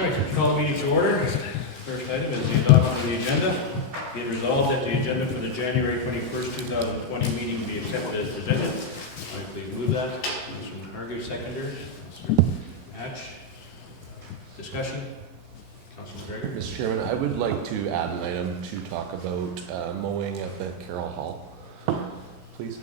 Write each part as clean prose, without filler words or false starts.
Right, call the meeting to order. First item is the adoption of the agenda. Be it resolved that the agenda for the January 21st, 2020 meeting be accepted as presented. I please move that. Mr. Hargreaves, seconder. Mr. Hatch. Discussion. Councilman Gregor. Mr. Chairman, I would like to add an item to talk about mowing at the Carroll Hall, please.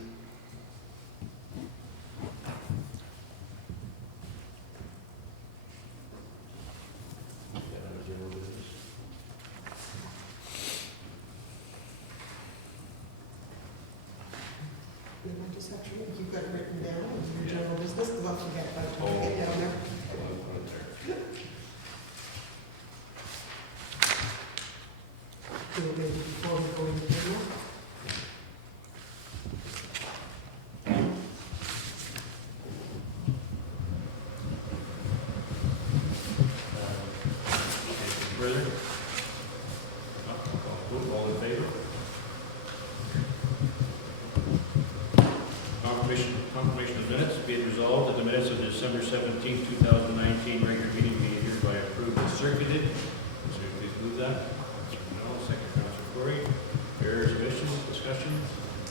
You've got it written down in your general business, because I'll forget by the time I get down there. Do it maybe before we go into dinner. Anything further? No? All in favor? Confirmation of minutes. Be it resolved that the minutes of December 17, 2019 regular meeting be hereby approved as circulated. So please move that. No, second, Councilor Corey. Errors, omissions, discussion.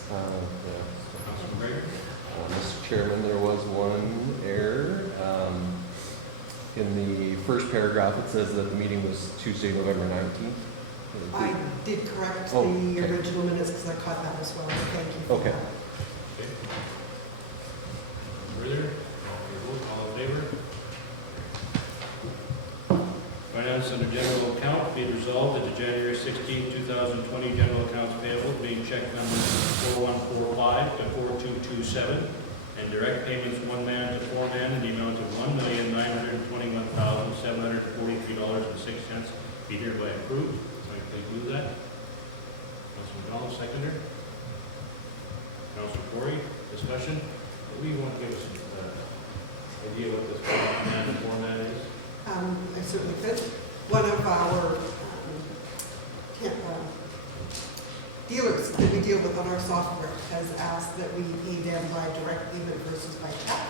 Councilor Gregor. Mr. Chairman, there was one error. In the first paragraph, it says that the meeting was Tuesday, November 19th. I did correct Oh, the okay. original minutes, because I caught that as well. Thank you. Okay. Okay. Further? All in favor? Finance under general account, be it resolved that the January 16, 2020 general accounts payable being check number 4145 to 4227 and direct payments one man to four man in the amount of $1,921,743.06 be hereby approved. Somebody please move that. Councilman McDonald, seconder. Councilor Corey, discussion. What do you want to give us an idea what this man and format is? I certainly could. One of our dealers that we deal with on our software has asked that we pay them by direct payment versus by check.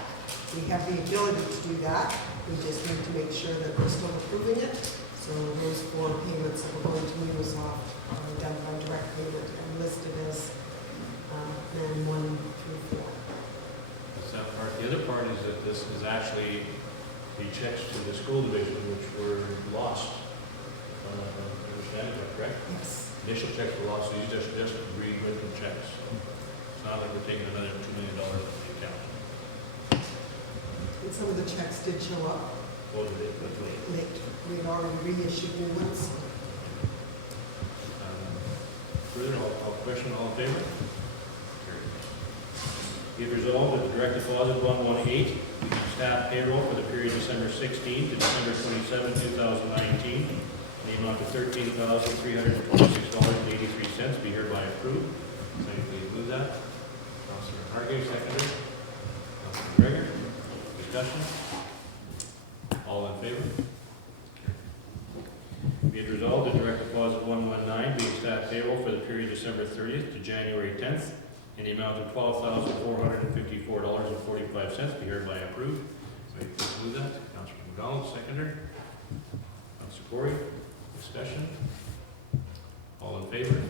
We have the ability to do that. We just need to make sure that we're still approving it. So those four payments that we're going to Microsoft are done by direct payment and listed as man 1 through 4. That's that part. The other part is that this is actually the checks to the school division, which were lost. Understand, is that correct? Yes. Initial checks were lost, so these just rewritten checks. It's not like we're taking another $2 million out of the account. And some of the checks did show up What did it look like? late. We had already reissued new ones. Further, I'll question, all in favor? Carried. Be it resolved that the direct deposit 118, staff payroll for the period December 16 to December 27, 2019, in the amount of $13,326.83 be hereby approved. Somebody please move that. Councilor Hargreaves, seconder. Councilor Gregor. Discussion. All in favor? Be it resolved that direct deposit 119 being staff payroll for the period December 30th to January 10th in the amount of $12,454.45 be hereby approved. Somebody please move that. Councilor McDonald, seconder. Councilor Corey. Discussion. All in favor?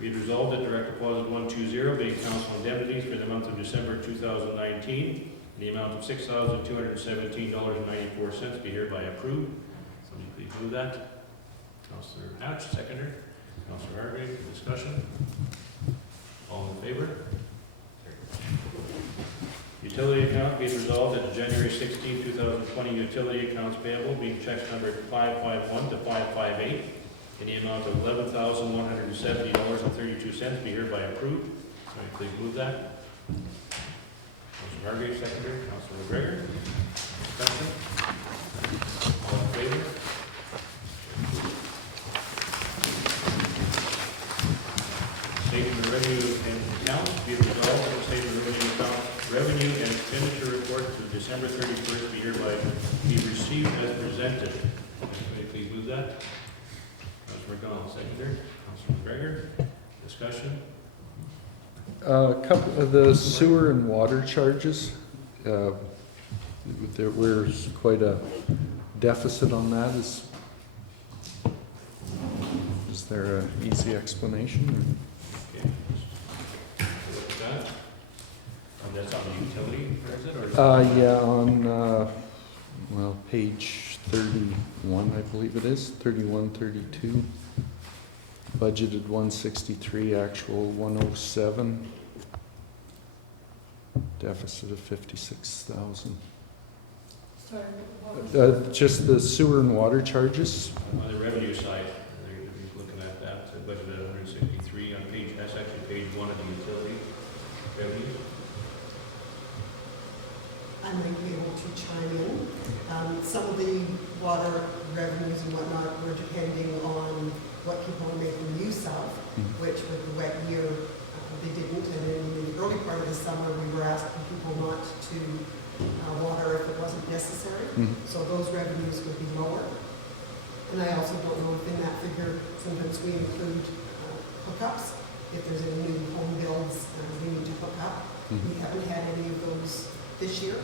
Be it resolved that direct deposit 120 being council indemnities for the month of December 2019 in the amount of $6,217.94 be hereby approved. Somebody please move that. Councilor Hatch, seconder. Councilor Hargreaves, discussion. All in favor? Utility account, be it resolved that the January 16, 2020 utility accounts payable being checks numbered 551 to 558 in the amount of $11,170.32 be hereby approved. Somebody please move that. Councilor Hargreaves, seconder. Councilor McGregor. Discussion. All in favor? Statement of revenue and accounts, be it resolved that the statement of revenue account, revenue and expenditure report to December 31st be hereby be received as presented. Somebody please move that. Councilor McDonald, seconder. Councilor McGregor. Discussion. Couple of the sewer and water charges, There's quite a deficit on that. Is there an easy explanation? Okay. Look at that. And that's on the utility, or is it? Or is it Yeah, on, well, page 31, I believe it is, 31, 32. Budgeted 163, actual 107. Deficit of 56,000. Sorry, what was Just the sewer and water charges. On the revenue side, they're gonna be looking at that, budget at 163 on page, that's actually page 1 of the utility revenue. I might be able to chime in. Some of the water revenues and whatnot were depending on what people were making use of, which with the wet year, they didn't. And in the early part of the summer, we were asking people not to water if it wasn't necessary. So those revenues would be lower. And I also don't know if in that figure, sometimes we include hookups. If there's any new home builds, we need to hook up. We haven't had any of those this year,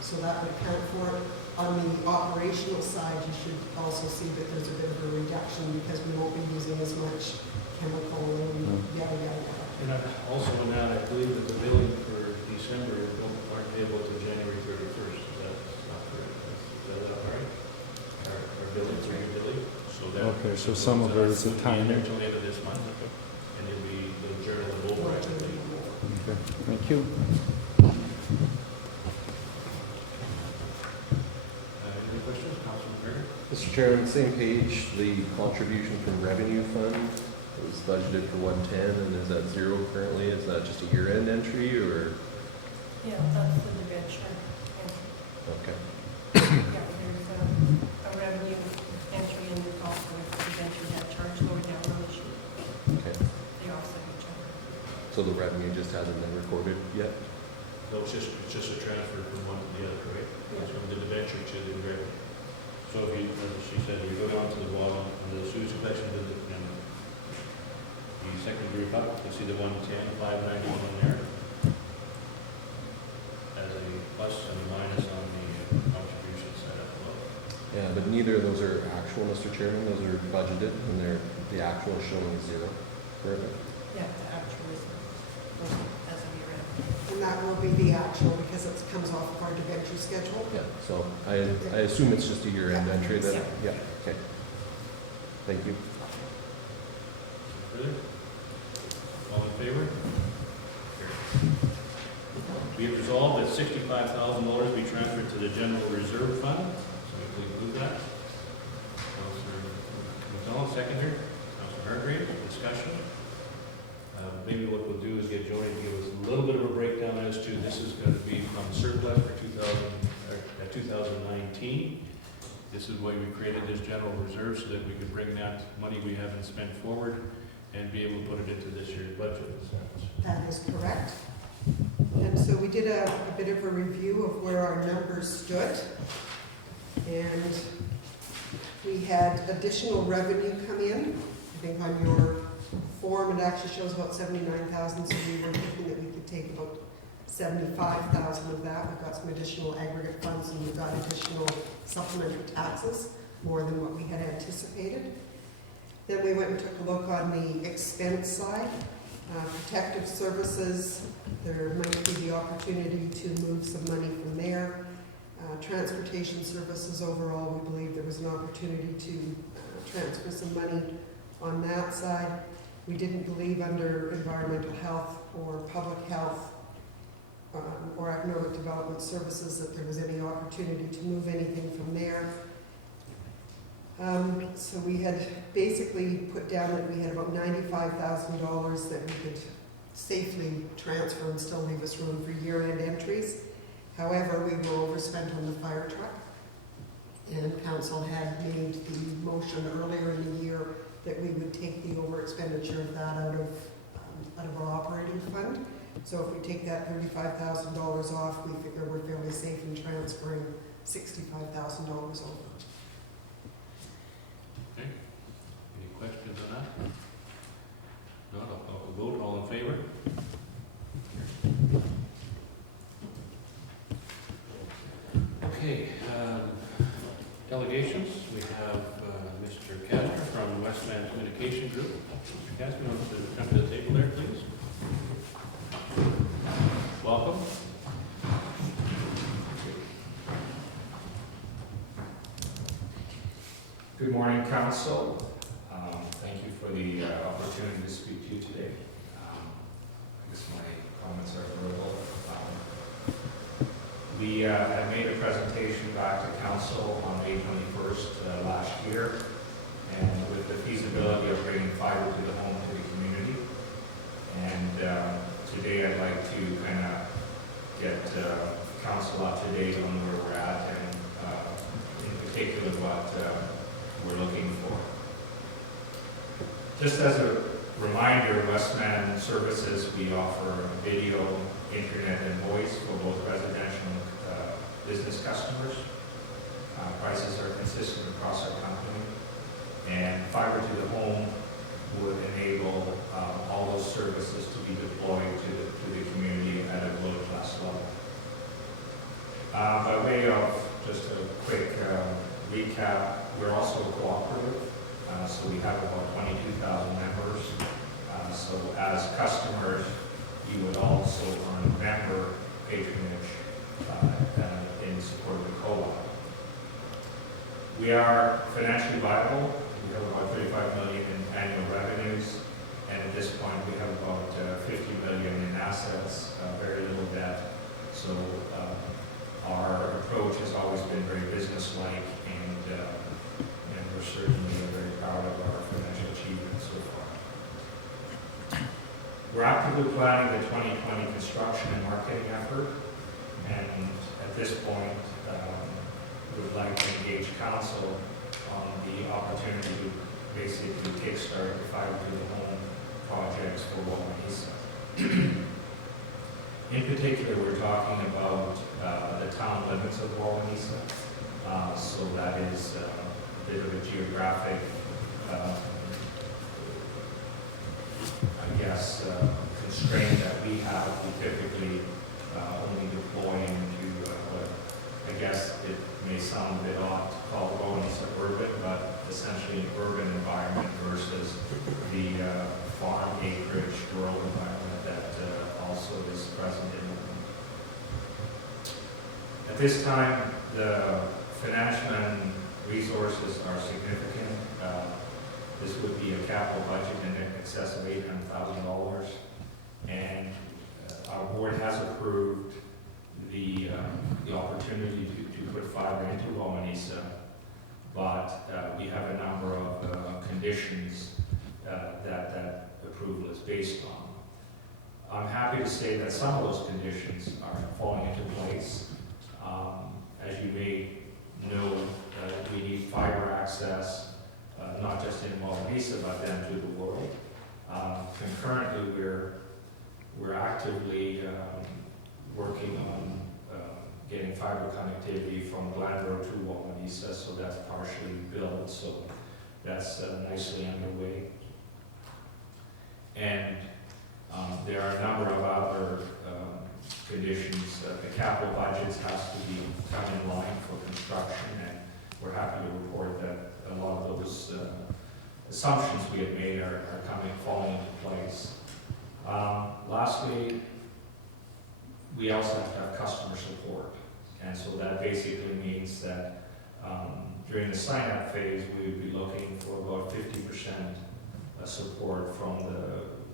so that would account for it. On the operational side, you should also see that there's a bit of a reduction because we won't be using as much chemical and yada, yada, yada. And also in that, I believe that the billing for December aren't payable to January 31st. Is that not correct? Is that all right? Our billing, for your billing? So that. Okay, so some of it is a timing. Until the end of this month, and it'll journal it over, I believe. Okay, thank you. Any questions, Councilman Carter? Mr. Chairman, same page, the contribution from revenue fund was budgeted for 110, and is that zero currently? Is that just a year-end entry, or? Yeah, that's the debenture. Okay. Yeah, there's a revenue entry in the cost of the debenture that charge lower down on the sheet. Okay. They offset each other. So the revenue just hasn't been recorded yet? No, it's just a transfer from one to the other, right? It's from the debenture to the revenue. So if you, as she said, you go down to the bottom, and the sewage collection, the second group up, you see the 110, 591 in there. As a plus and a minus on the contribution side up below. Yeah, but neither of those are actual, Mr. Chairman. Those are budgeted, and the actual is showing zero. Correct? Yeah, the actual is as of year end. And that will be the actual because it comes off of our debenture schedule. Yeah, so I assume it's just a year-end Yeah. entry then? Yeah, okay. Thank you. Further? All in favor? Be it resolved that $65,000 be transferred to the general reserve fund. So we will move that. Councilor McDonald, seconder. Councilor Hargreaves, discussion. Maybe what we'll do is get Jody to give us a little bit of a breakdown as to this is going to be from surplus for 2019. This is why we created this general reserve, so that we could bring that money we haven't spent forward and be able to put it into this year's budget. That is correct. And so we did a bit of a review of where our numbers stood. And we had additional revenue come in. I think on your form, it actually shows about 79,000, so we were thinking that we could take about 75,000 of that. We've got some additional aggregate funds, and we've got additional supplementary taxes, more than what we had anticipated. Then we went and took a look on the expense side. Protective services, there might be the opportunity to move some money from there. Transportation services overall, we believe there was an opportunity to transfer some money on that side. We didn't believe under environmental health or public health or economic development services that there was any opportunity to move anything from there. So we had basically put down that we had about $95,000 that we could safely transfer and still leave us room for year-end entries. However, we were overspent on the fire truck, and council had made the motion earlier in the year that we would take the over expenditure of that out of our operating fund. So if we take that $35,000 off, we figure we're fairly safe in transferring $65,000 over. Okay. Any questions on that? No, I'll vote. All in favor? Okay, delegations, we have Mr. Casper from Westland Communication Group. Mr. Casper, you want to come to the table there, please? Welcome. Good morning, Council. Thank you for the opportunity to speak to you today. I guess my comments are verbal. We had made a presentation back to Council on May 21st last year, and with the feasibility of bringing fiber to the home to the community. And today I'd like to kind of get Council up to date on where we're at and in particular what we're looking for. Just as a reminder, Westman Services, we offer video, internet, and voice for both residential and business customers. Prices are consistent across our company, and fiber to the home would enable all those services to be deployed to the community at a world-class level. By way of just a quick recap, we're also a cooperative, so we have about 22,000 members. So as customers, you would also earn member patronage in support of the co-op. We are financially viable. We have about 35 million in annual revenues, and at this point we have about 50 million in assets, very little debt. So our approach has always been very business-like, and we're certainly very proud of our financial achievements so far. We're actively planning the 2020 construction and marketing effort, and at this point, we would like to engage Council on the opportunity to basically kickstart the fiber to the home projects for Wawanesa. In particular, we're talking about the town limits of Wawanesa, so that is a bit of a geographic, constraint that we have. We typically only deploy into what I guess it may sound a bit odd to call Wawanesa urban, but essentially an urban environment versus the farm acreage rural environment that also is present in Oakland. At this time, the financial and resources are significant. This would be a capital budget in excess of $800,000, and our board has approved the opportunity to put fiber into Wawanesa, but we have a number of conditions that approval is based on. I'm happy to say that some of those conditions are falling into place. As you may know, we need fiber access, not just in Wawanesa, but then to the world. Concurrently, we're actively working on getting fiber connectivity from Glenboro to Wawanesa, so that's partially built, so that's nicely underway. And there are a number of other conditions. The capital budgets has to come in line for construction, and we're happy to report that a lot of those assumptions we have made are falling into place. Lastly, we also have to have customer support, and so that basically means that during the sign-up phase, we would be looking for about 50% support from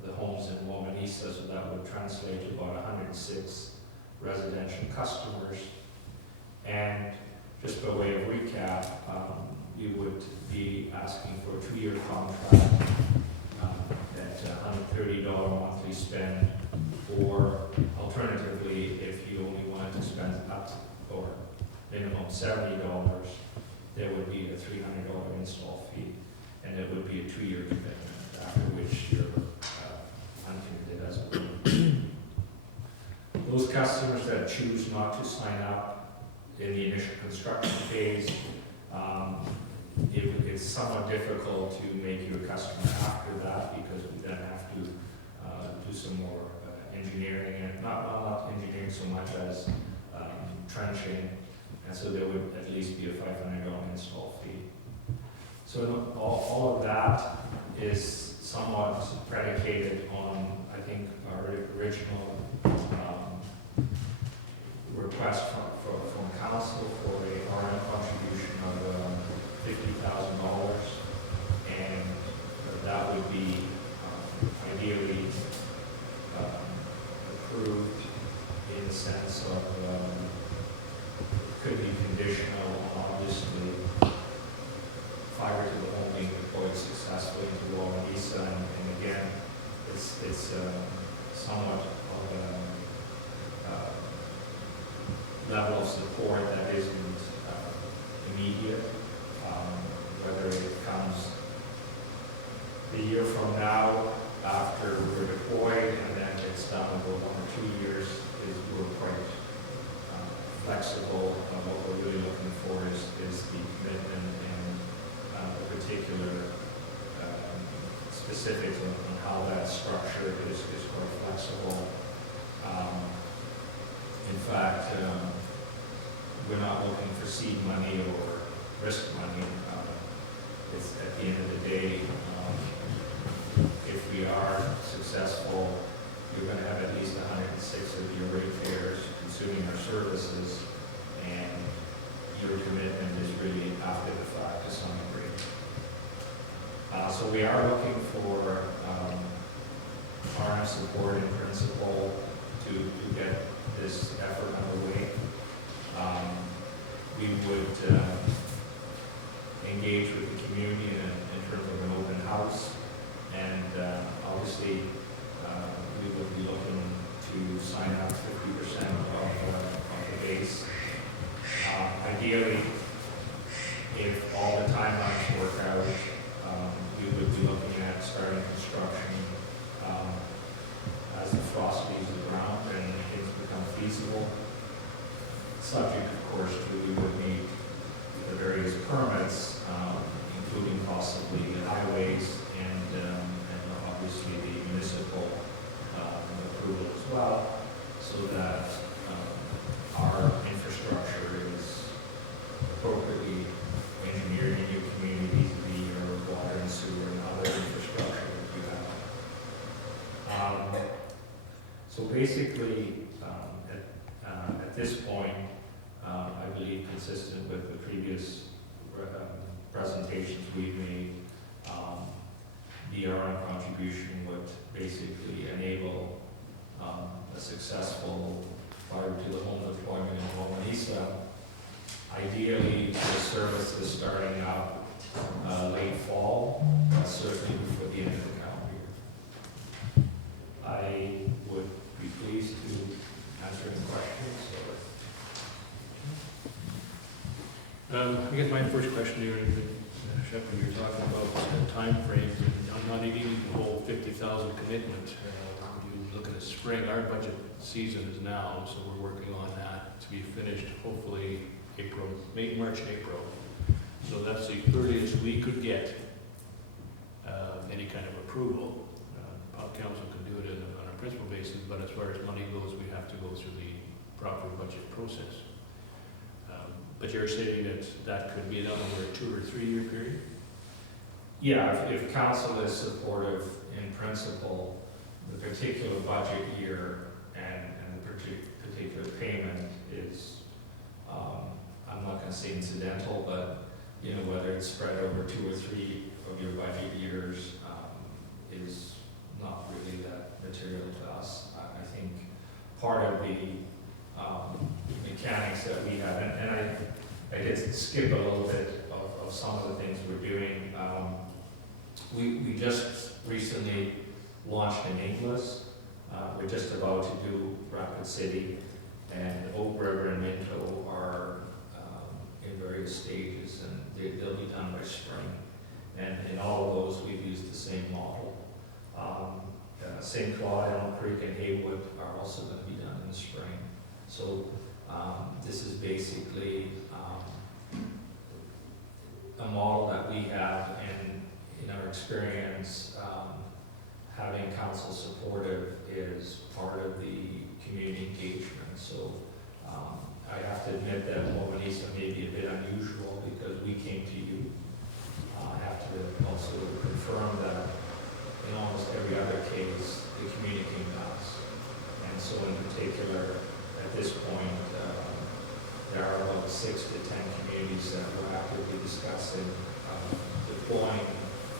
the homes in Wawanesa, so that would translate to about 106 residential customers. And just by way of recap, we would be asking for a 2-year contract at $130 monthly spend, or alternatively, if you only wanted to spend up to, or minimum $70, there would be a $300 install fee, and it would be a 2-year commitment, after which you're uncommitted as well. Those customers that choose not to sign up in the initial construction phase, it's somewhat difficult to make you a customer after that, because we then have to do some more engineering, and not engineering so much as trenching and so there would at least be a $500 install fee. So all of that is somewhat predicated on, I think, our original request from council for a RM contribution of $50,000, and that would be ideally approved in the sense of could be conditional on obviously fiber to the home being deployed successfully into Wawanesa, and again, it's somewhat of a level of support that isn't immediate. Whether it comes a year from now after we're deployed and then it's done over 1 or 2 years, is we're quite flexible. What we're really looking for is the commitment and the particular specifics on how that's structured is quite flexible. In fact, we're not looking for seed money or risk money. It's at the end of the day, if we are successful, you're going to have at least 106 of your ratepayers consuming our services, and your commitment is really after the fact to some degree. So we are looking for RM support in principle to get this effort underway. We would engage with the community in terms of an open house, and obviously we would be looking to sign up 50% of the base. Ideally, if all the timelines work out, we would be looking at starting construction as the frost leaves the ground and things become feasible. Subject, of course, to we would need the various permits, including possibly the highways and obviously the municipal approval as well, so that our infrastructure is appropriately engineered in your community to be your water and sewer and other infrastructure that you have. So basically, at this point, I believe consistent with the previous presentations we've made, the RM contribution would basically enable a successful fiber to the home deployment in Wawanesa. Ideally, the service is starting up late fall, certainly before the end of the calendar year. I would be pleased to answer any questions. I guess my first question here, Shepard, you're talking about the timeframes, and I'm not needing the whole 50,000 commitment. You look at the spring, our budget season is now, so we're working on that to be finished hopefully March, April. So that's the earliest we could get any kind of approval. Pub council can do it on a principal basis, but as far as money goes, we have to go through the proper budget process. But you're saying that could be done over a 2 or 3 year period? Yeah, if council is supportive in principle, the particular budget year and the particular payment is, I'm not going to say incidental, but whether it's spread over 2 or 3 of your budget years is not really that material to us. I think part of the mechanics that we have, and I did skip a little bit of some of the things we're doing. We just recently launched in Inglis. We're just about to do Rapid City, and Oak River and Minto are in various stages, and they'll be done by spring. And in all of those, we've used the same model. St. Claude, Elm Creek, and Haywood are also going to be done in the spring. So this is basically a model that we have, and in our experience, having council supportive is part of the community engagement. So I have to admit that Wawanesa may be a bit unusual because we came to you. I have to also confirm that in almost every other case, the community came to us. And so in particular, at this point, there are about 6 to 10 communities that we're actively discussing deploying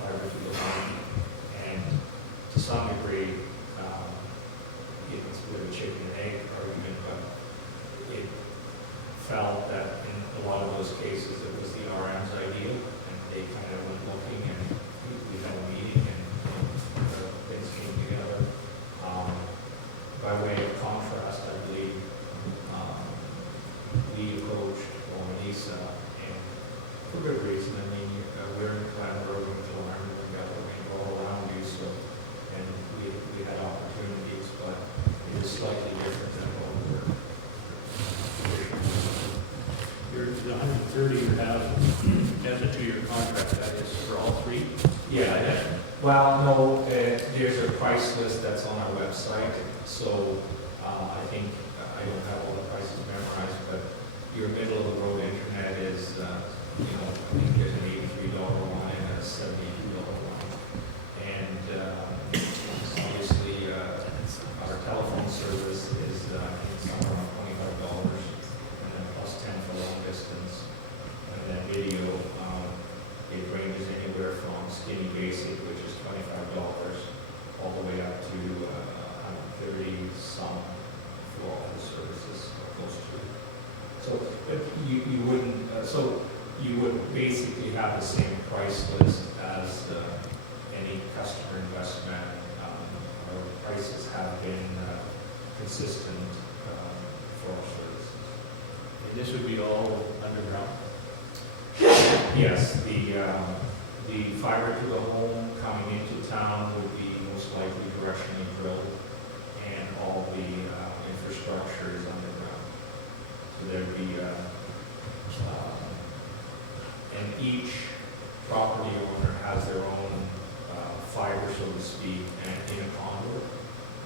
fiber to the home. And to some degree, it's a bit of a chicken and egg argument, but it felt that in a lot of those cases, it was the RM's idea, and they kind of went looking, and we had a meeting, and things came together. By way of contrast, I believe we approached Wawanesa, and for good reason. I mean, we're in Glenborough, we're in Thorn, we've got the rain all around you, so, and we had opportunities, but it was slightly different than what we were. The 130 you have as a 2-year contract, that is for all 3? Yeah. Well, no, there's a price list that's on our website, so I think, I don't have all the prices memorized, but your middle of the road internet is, I think there's an $83 one and a $72 one. And obviously, our telephone service is somewhere around $25, and then plus 10 for long distance. And then video, it ranges anywhere from skinny basic, which is $25, all the way up to 130 some for all the services, close to. So, but you wouldn't, so you would basically have the same price list as any customer investment. Our prices have been consistent for our services. And this would be all underground? Yes, the fiber to the home coming into town would be most likely directionally drilled, and all the infrastructure is underground. So there'd be, and each property owner has their own fiber, so to speak, and in a conduit.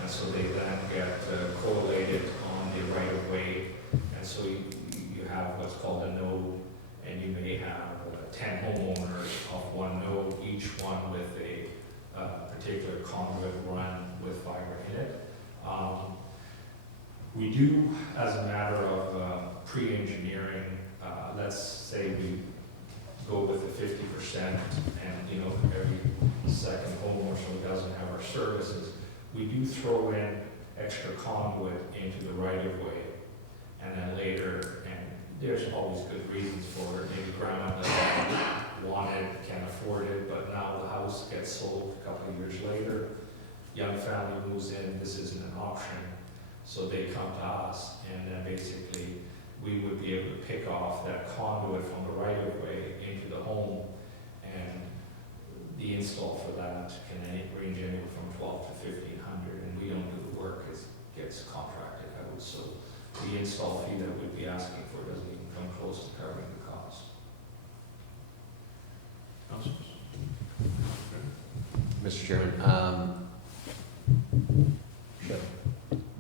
And so they then get correlated on the right of way. And so you have what's called a node, and you may have 10 homeowners of one node, each one with a particular conduit run with fiber in it. We do, as a matter of pre-engineering, let's say we go with the 50%, and every second homeowner so doesn't have our services, we do throw in extra conduit into the right of way, and then later, and there's always good reasons for it. Maybe grandma doesn't want it, can't afford it, but now the house gets sold a couple of years later. Young family moves in, this isn't an option, so they come to us, and then basically we would be able to pick off that conduit from the right of way into the home, and the install for that can range anywhere from $1,200 to $1,500, and we don't do the work, it gets contracted out, so the install fee that we'd be asking for doesn't even come close to covering the cost. Mr. Chairman,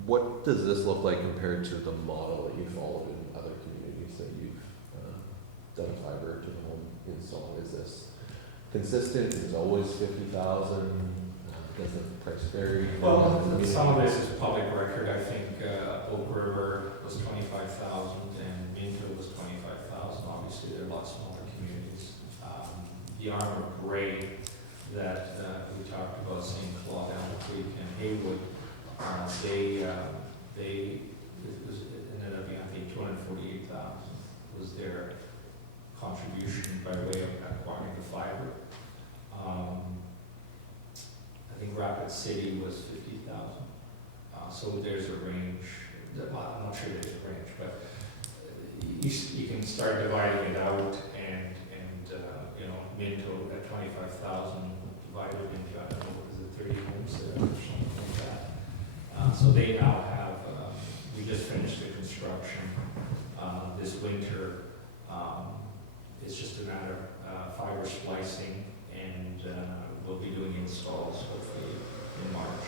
what does this look like compared to the model that you followed in other communities that you've done fiber to the home install? Is this consistent? Is it always 50,000? Does the price vary? Well, some of this is public record. I think Oak River was 25,000 and Minto was 25,000. Obviously, there are lots smaller communities. The Arm of Gray that we talked about, St. Claude, Elm Creek, and Haywood, it ended up being, I think, 248,000 was their contribution by way of acquiring the fiber. I think Rapid City was 50,000. So there's a range. Well, I'm not sure there's a range, but you can start dividing it out, and Minto at 25,000 divided into, I don't know, is it 30 homes there or something like that. So they now have, we just finished the construction this winter. It's just a matter of fiber splicing, and we'll be doing installs hopefully in March.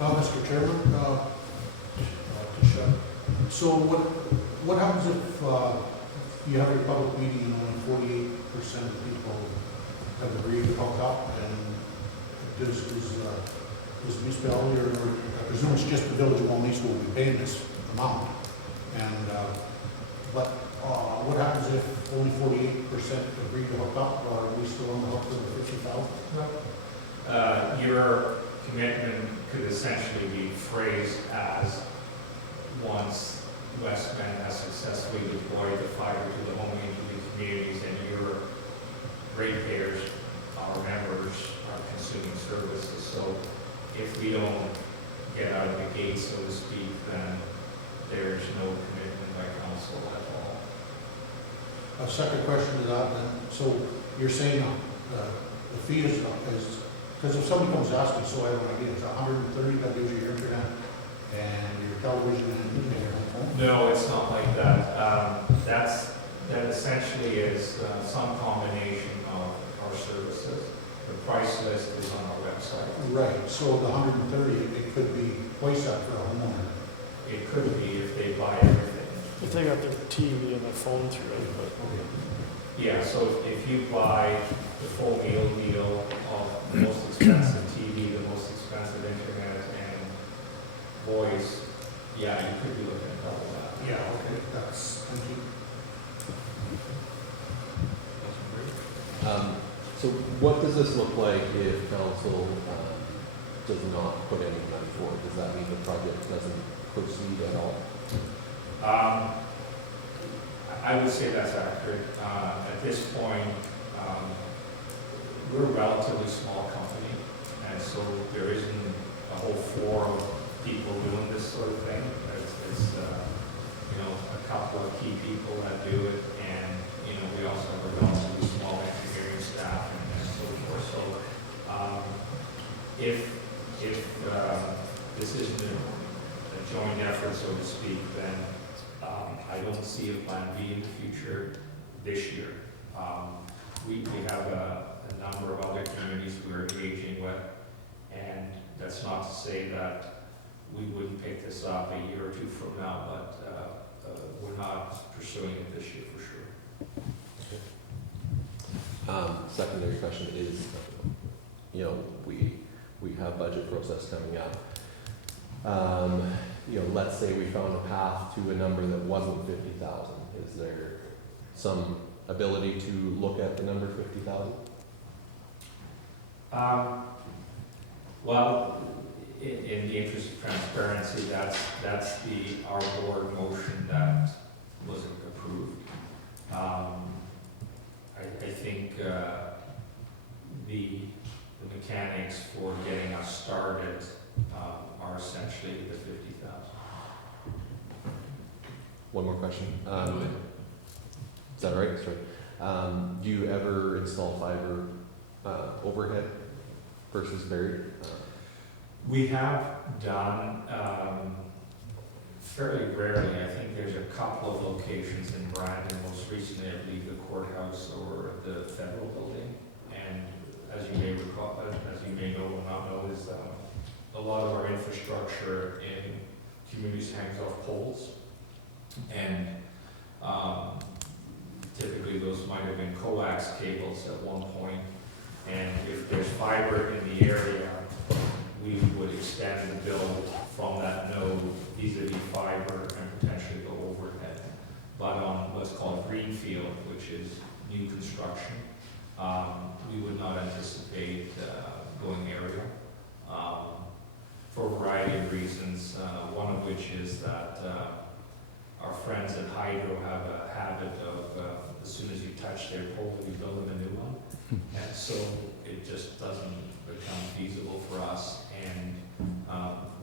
Mr. Chairman, to shut. So what happens if you have your public meeting and only 48% of people have agreed to hook up, and does municipality, or I presume it's just the village of Wawanesa will be paying this amount, and but what happens if only 48% agree to hook up? Are we still on the hook for the 50,000? Your commitment could essentially be phrased as, once West Bend has successfully deployed the fiber to the home into the communities, and your ratepayers, our members, are consuming services. So if we don't get out of the gate, so to speak, then there's no commitment by council at all. A second question to that, then, so you're saying the fee is, because if somebody comes asking, so I have an idea, it's 130 that gives you your internet and your television and your home? No, it's not like that. That essentially is some combination of our services. The price list is on our website. Right, so the 130, it could be twice that for a homeowner. It could be if they buy everything. If they got their TV and their phone through it, but Okay. Yeah, so if you buy the full meal deal of the most expensive TV, the most expensive internet, and voice, yeah, you could be looking at double that. Yeah, okay, thank you. So what does this look like if council does not put any money forward? Does that mean the project doesn't proceed at all? I would say that's accurate. At this point, we're a relatively small company, and so there isn't a whole floor of people doing this sort of thing. It's a couple of key people that do it, and, we also have a relatively small engineering staff and so forth. So, if this isn't a joint effort, so to speak, then I don't see a plan B in the future this year. We have a number of other communities we're engaging with, and that's not to say that we wouldn't pick this up a year or two from now, but we're not pursuing it this year for sure. Secondary question is, we have budget process coming up. Let's say we found a path to a number that wasn't 50,000. Is there some ability to look at the number 50,000? Well, in the interest of transparency, that's our board motion that was approved. I think the mechanics for getting us started are essentially the 50,000. One more question. Is that right? Sorry. Do you ever install fiber overhead versus buried? We have done fairly rarely. I think there's a couple of locations in Brandon, most recently I believe the courthouse or the federal building. And as you may recall, as you may know or not know, is a lot of our infrastructure in communities hangs off poles. And typically those might have been coax cables at one point. And if there's fiber in the area, we would extend the build from that node vis-a-vis fiber and potentially go overhead. But on what's called greenfield, which is new construction, we would not anticipate going aerial for a variety of reasons, one of which is that our friends at Hydro have a habit of, as soon as you touch their pole, you build them a new one. And so it just doesn't become feasible for us. And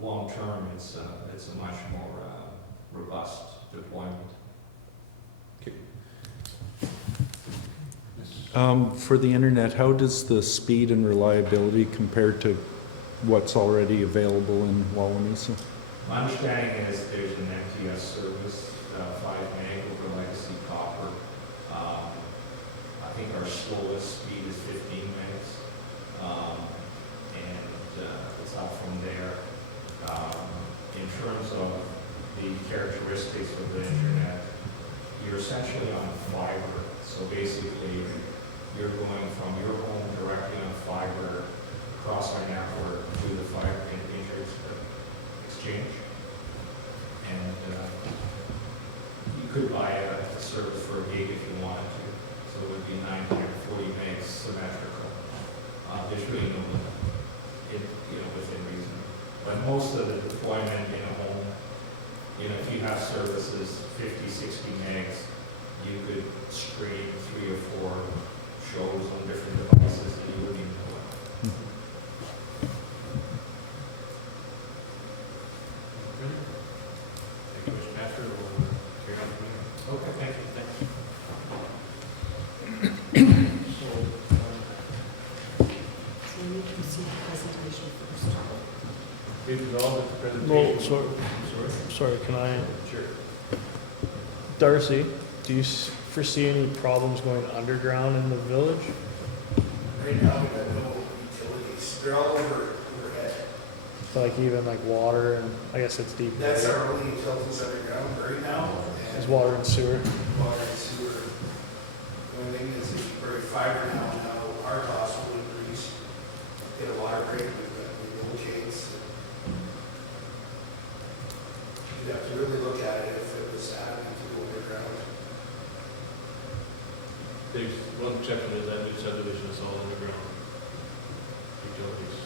long term, it's a much more robust deployment. For the internet, how does the speed and reliability compare to what's already available in Wawanesa? My understanding is there's an MTS service, 5 meg over legacy copper. I think our slowest speed is 15 megs, and it's up from there. In terms of the characteristics of the internet, you're essentially on fiber. So basically, you're going from your home directly on fiber across our network to the fiber exchange. And you could buy a service for a gig if you wanted to. So it would be 940 megs symmetrical. There's really no limit, within reason. But most of the deployment in a home, if you have services 50, 60 megs, you could stream 3 or 4 shows on different devices that you wouldn't even know. Thank you, Mr. Pastor. We'll carry on from here. Okay, thank you. So we need to see the presentation first. Please resolve that the Well, presentation. sorry, can I, Sure. Darcy, do you foresee any problems going underground in the village? Right now, we got no utilities. They're all overhead. Like even like water and, I guess it's deep. That's our only utilities underground right now. Is water and sewer. Water and sewer. The only thing is if you bury fiber now our costs will increase. Get a water break, we've got the old gates. You'd have to really look at it if it was happening to go underground. The one exception is that new subdivision is all underground utilities.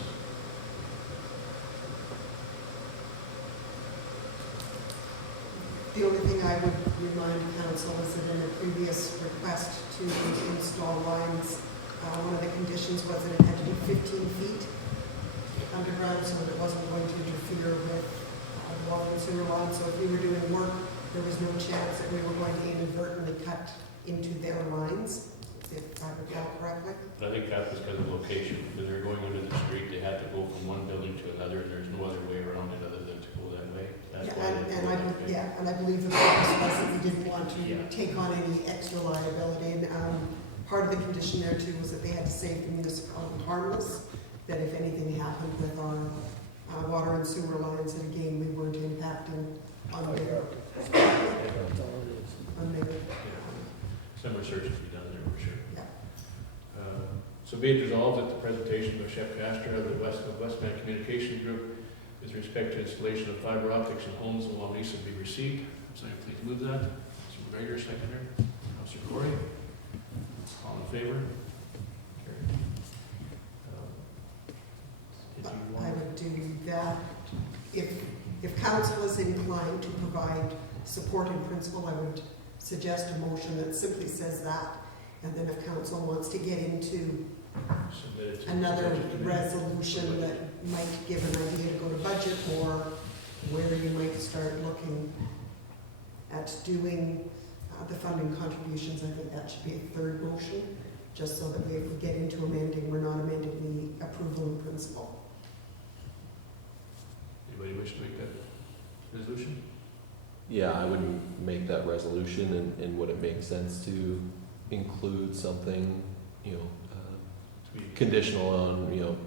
The only thing I would remind council is that in a previous request to install lines, one of the conditions was that it had to be 15 feet underground so that it wasn't going to interfere with the water and sewer lines. So if we were doing work, there was no chance that we were going to inadvertently cut into their lines, if I recall correctly. I think that was because of location. When they were going under the street, they had to go from one building to another, and there's no other way around it other than to go that way. That's Yeah, why they and go I, that way. yeah, and I believe the purpose was that we didn't want to Yeah. take on any extra liability. And part of the condition there too was that they had to save the municipality harmless, that if anything happened with our water and sewer lines, that again, we weren't impacting on their, Similar search to be done there for sure. Yeah. So be it resolved that the presentation of Chef Castro of the Westman Communication Group with respect to installation of fiber optics in homes in Wawanesa be received. Somebody please move that. Mr. McGregor, seconder. Councilor Corey. All in favor? Carried. Did you I want? would do that. If council is inclined to provide support in principle, I would suggest a motion that simply says that. And then if council wants to get into Submit it to another budget committee. resolution that might give an idea to go to budget, or where you might start looking at doing the funding contributions, I think that should be a third motion, just so that if we get into amending, we're not amending the approval in principle. Anybody wish to make that resolution? Yeah, I would make that resolution, and would it make sense to include something, conditional on,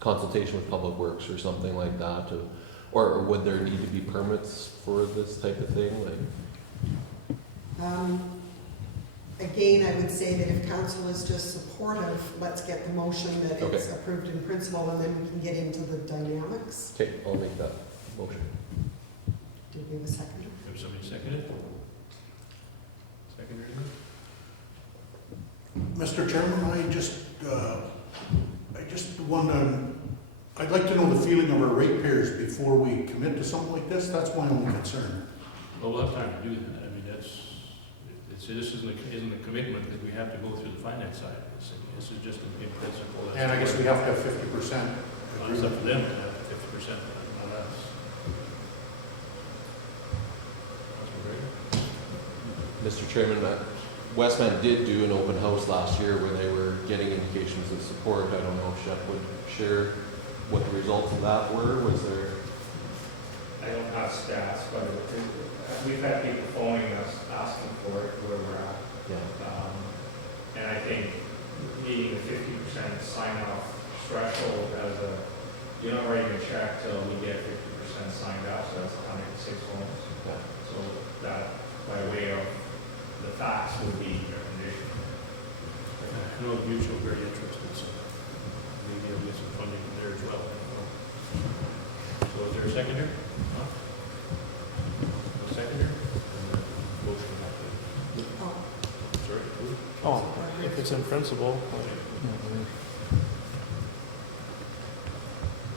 consultation with Public Works or something like that, or would there need to be permits for this type of thing, Again, I would say that if council is just supportive, let's get the motion that it's Okay. approved in principle, and then we can get into the dynamics. Okay, I'll make that motion. Did we have a second? Have somebody second it? Second or Mr. Chairman, I just want to, I'd like to know the feeling of our ratepayers before we commit to something like this. That's my only concern. Well, we'll have time to do that. I mean, this isn't a commitment that we have to go through the finance side of this. This is just in principle. And I guess we have to have 50%. Well, it's up to them to have 50%, not us. Mr. Chairman, Westman did do an open house last year where they were getting indications of support. I don't know if Shep would share what the results of that were. Was there? I don't have stats, but we've had people phoning us asking for it where we're at. Yeah. And I think meeting the 50% sign-off threshold you're not writing a check till we get 50%. signed up, so that's 106 homes. Yeah. So that, by way of the facts, would be a condition. I know Mutual very interested, so maybe I'll get some funding there as well. So is there a seconder? No? No seconder? And the motion have to, Oh, sorry, move. Oh, if it's in principle.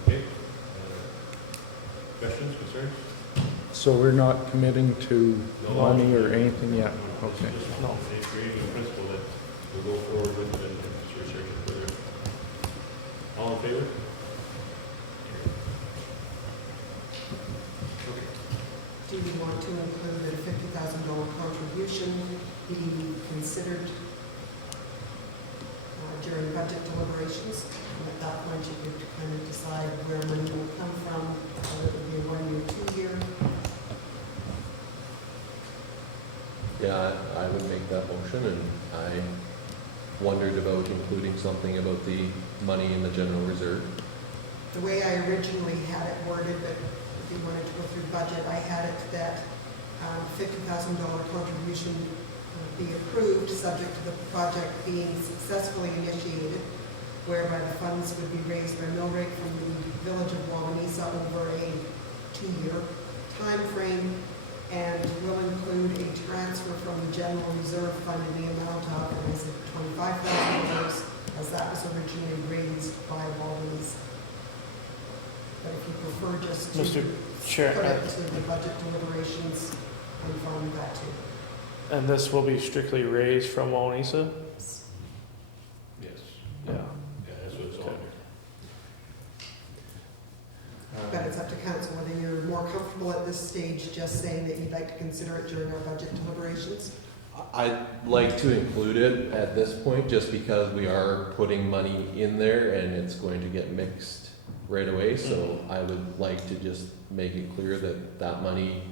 Okay. Questions, concerns? So we're not committing to No. money or anything yet? No, Okay. just No. a creating a principle that we'll go forward with and research it further. All in favor? Okay. do we want to include that a $50,000 contribution be considered during budget deliberations? And at that point, you could kind of decide where money will come from, whether it would be a 1 year, 2 year. Yeah, I would make that motion, and I wondered about including something about the money in the general reserve. The way I originally had it worded, but if you wanted to go through budget, I had it that $50,000 contribution be approved, subject to the project being successfully initiated, whereby the funds would be raised by mill rate from the village of Wawanesa over a 2-year time frame, and will include a transfer from the general reserve fund in the amount of, and I said $25,000, as that was originally raised by Wawanesa. But if you prefer just to Mr. Chair, put it to the budget deliberations, I'm fine with that too. and this will be strictly raised from Wawanesa? Yes. Yeah. Yeah, that's what it's all Okay. there. But it's up to council whether you're more comfortable at this stage just saying that you'd like to consider it during our budget deliberations. I'd like to include it at this point, just because we are putting money in there and it's going to get mixed right away, so I would like to just make it clear that that money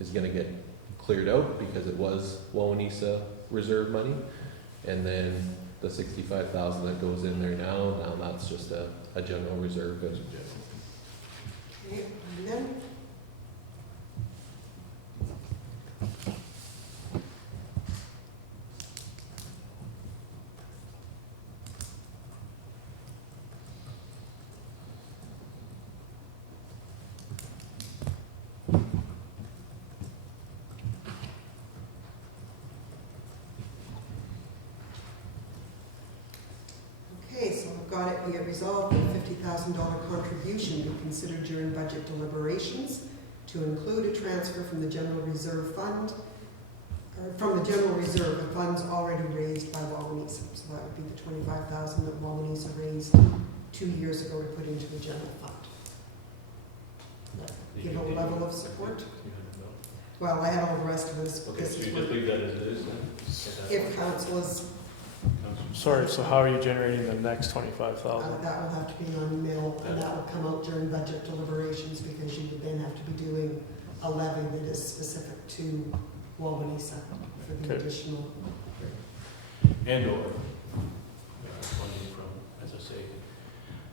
is gonna get cleared out, because it was Wawanesa reserve money, and then the 65,000 that goes in there now that's just a general reserve. Okay, and then okay, so I've got it, be it resolved that a $50,000 contribution be considered during budget deliberations to include a transfer from the general reserve fund, or from the general reserve, the funds already raised by Wawanesa. So that would be the $25,000 that Wawanesa raised 2 years ago to put into the general fund. Give a level of support. Well, I had all the rest of this. Okay, This so is you what- just leave that as it is then? if council is, Sorry, so how are you generating the next 25,000? that will have to be on mill, and that will come out during budget deliberations, because you would then have to be doing a levy that is specific to Wawanesa for the Okay. additional. And/or funding from, as I say,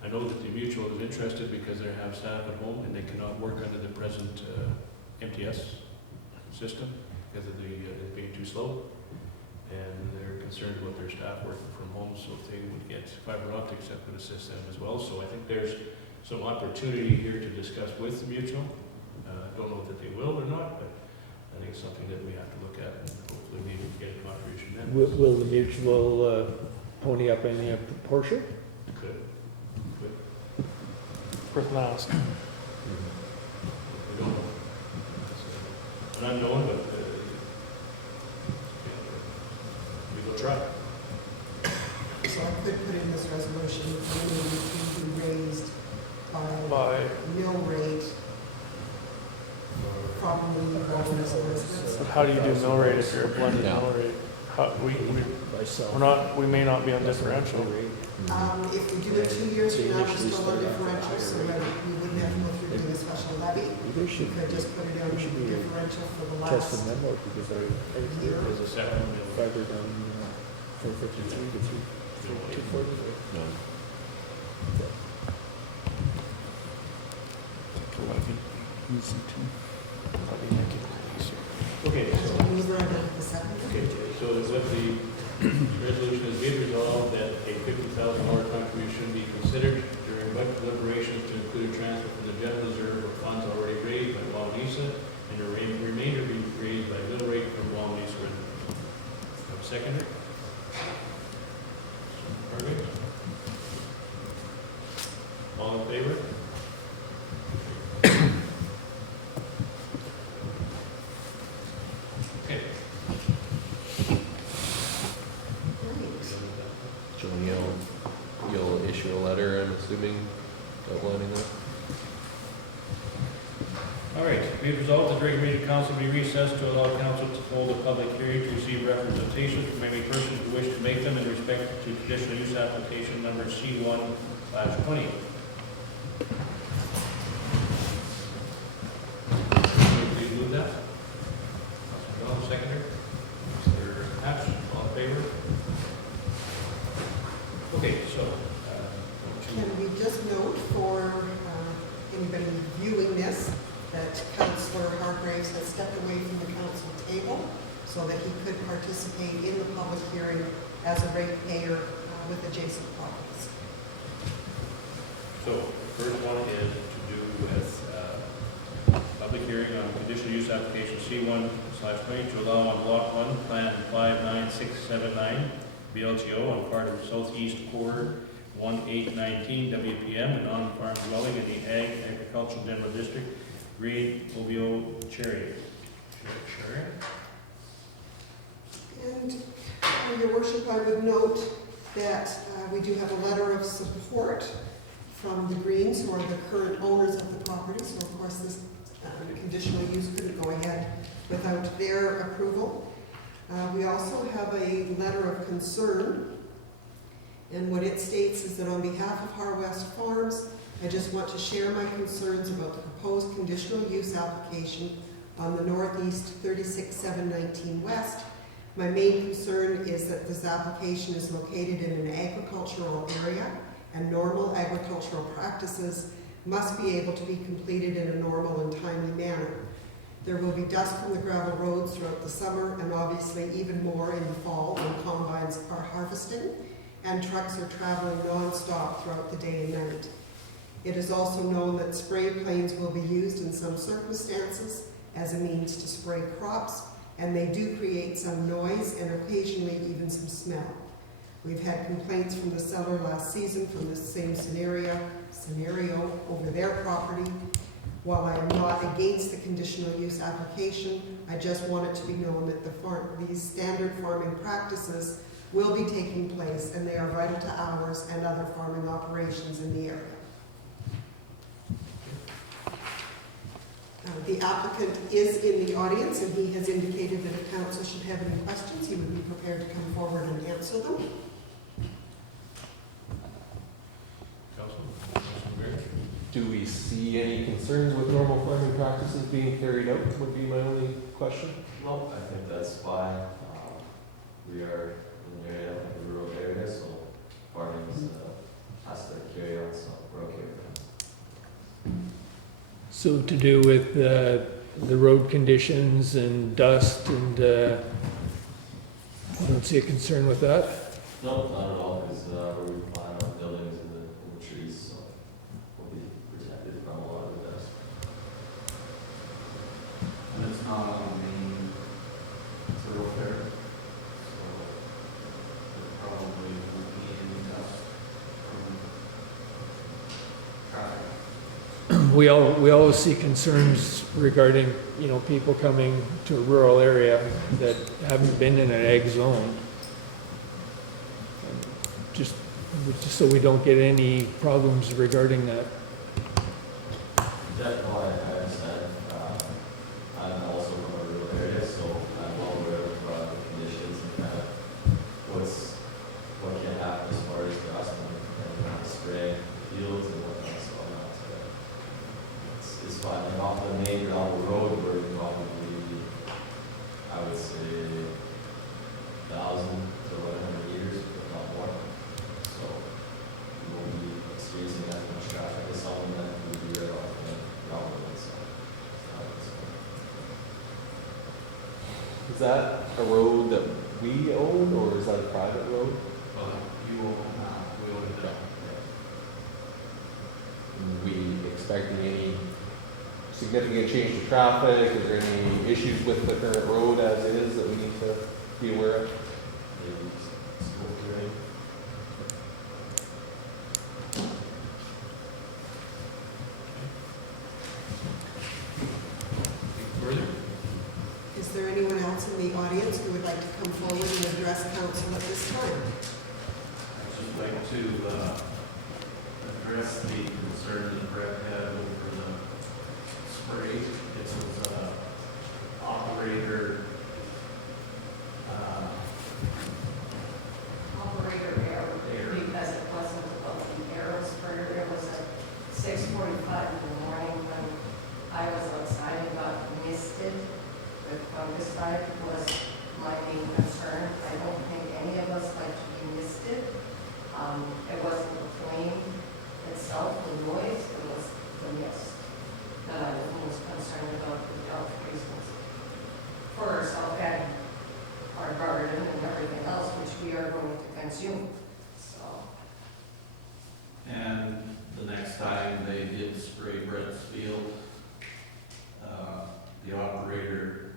I know that the mutual is interested because they have staff at home and they cannot work under the present MTS system because of the it being too slow. And they're concerned about their staff working from home, so if they would get fiber optics, that would assist them as well. So I think there's some opportunity here to discuss with the mutual. Don't know that they will or not, but I think it's something that we have to look at and hopefully maybe get a contribution then. Will the mutual pony up any portion? Could. Worth an ask. We don't know. It's an unknown, but we will try. So I could put in this resolution, money to be raised by By, mill rate from the Wawanesa residents. but how do you do mill rate if you're a blended Yeah. mill rate? How, By self? we're not, we may not be on differential. If we do it 2 years from now, we're still on differential, so we wouldn't have to go through doing a special levy. They We should could just put it on the should be differential for the test last them more, because year. There's a second mill. fiber down 453 to 240. No. Easy to. Probably make it easier. Okay, So move right into the second. okay, so with the resolution is be resolved that a $50,000 contribution be considered during budget deliberations to include a transfer from the general reserve of funds already raised by Wawanesa and the remainder be raised by mill rate from Wawanesa. Have a seconder? Perfect. All in favor? Okay. John, you'll issue a letter, I'm assuming, outlining that? All right, be it resolved that the regular meeting council be recessed to allow council to hold a public hearing to receive representations from any persons who wish to make them in respect to conditional use application number C1/20. Please move that. Councilor Bell, seconder. Councilor Hatch, all in favor? Okay, so, Can we just note for anybody viewing this, that Councillor Hargraves has stepped away from the council table so that he could participate in the public hearing as a ratepayer with adjacent properties. so first one is to do with public hearing on conditional use application C1/20 to allow on block 1, plan 59679, BLTO on part of southeast quarter 1819 WPM, a non-farm dwelling in the agricultural general district, green OBO cherry. Sure. And Your Worship, I would note that we do have a letter of support from the Greens, who are the current owners of the property, so of course this conditional use couldn't go ahead without their approval. We also have a letter of concern, and what it states is that on behalf of Har West Farms, I just want to share my concerns about the proposed conditional use application on the northeast 36719 West. My main concern is that this application is located in an agricultural area, and normal agricultural practices must be able to be completed in a normal and timely manner. There will be dust from the gravel roads throughout the summer, and obviously even more in the fall when combines are harvesting and trucks are traveling non-stop throughout the day and night. It is also known that spray planes will be used in some circumstances as a means to spray crops, and they do create some noise and occasionally even some smell. We've had complaints from the seller last season from this same scenario over their property. While I am not against the conditional use application, I just want it to be known that these standard farming practices will be taking place, and they are vital to ours and other farming operations in the area. The applicant is in the audience, and he has indicated that if council should have any questions, he would be prepared to come forward and answer them. Do we see any concerns with normal farming practices being carried out, would be my only question. Well, I think that's why we are in an area, like a rural area, so farming has to carry on, so we're okay with that. So to do with the road conditions and dust and, I don't see a concern with that? No, not at all, because we plan on buildings in the trees, so we'll be protected from a lot of the dust. And it's not on the main thoroughfare, so there probably won't be any dust from traffic. We always see concerns regarding, people coming to a rural area that haven't been in an ag zone. Just so we don't get any problems regarding that. Definitely, I understand. I'm also from a rural area, so I'm well aware of the conditions and kind of what can happen as far as dust and spraying fields and whatnot, so I'm not, it's fine. And off the main gravel road, we're probably, I would say, 1,000 to 100 meters, if not more. So we won't be experiencing that much traffic as someone that would be right off the gravel road. So Is that a road that we own, or is that a private road? Well, you will, we will Okay. Are we expecting any significant change to traffic? Is there any issues with the current road as is that we need to be aware of? Maybe school terrain. Anything further? Is there anyone else in the audience who would like to come forward and address council at this time? I'd just like to address the concern that Brett had over the spray. It was operator, Operator error, because it wasn't about the arrow sprayer, it was at 6:45 in the morning when I was outside and got misted. The fungicide was my main concern. I don't think any of us like to be misted. It wasn't the flame itself, the noise, it was the mist that I was most concerned about for health reasons. For ourselves and our garden and everything else, which we are going to consume, so. and the next time they did spray Brett's field, the operator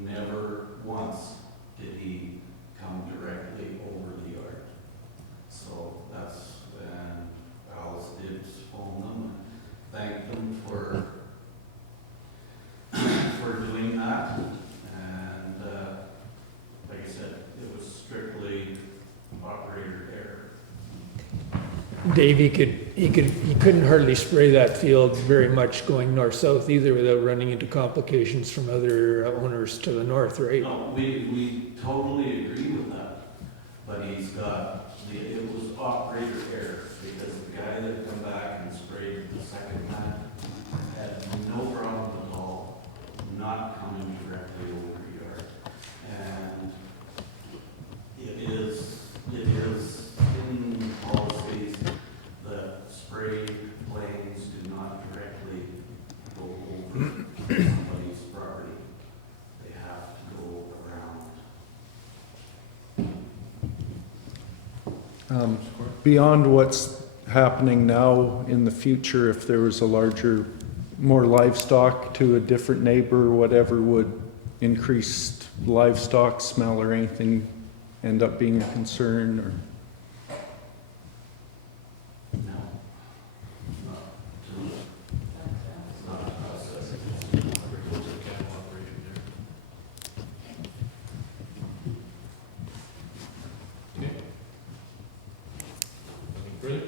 never once did he come directly over the yard. So that's when Alice did phone them, thank them for doing that. And like I said, it was strictly operator error. Dave, he couldn't hardly spray that field very much going north-south either without running into complications from other owners to the north, right? No, we totally agree with that, but he's got, it was operator error, because the guy that come back and sprayed the second time had no problem at all not coming directly over the yard. And it is in policies that spray planes do not directly go over somebody's property. They have to go around. Beyond what's happening now in the future, if there was a larger, more livestock to a different neighbor or whatever, would increased livestock smell or anything end up being a concern, or? No. Not to, it's not a process. Agricultural cattle operation there. Okay. Nothing further?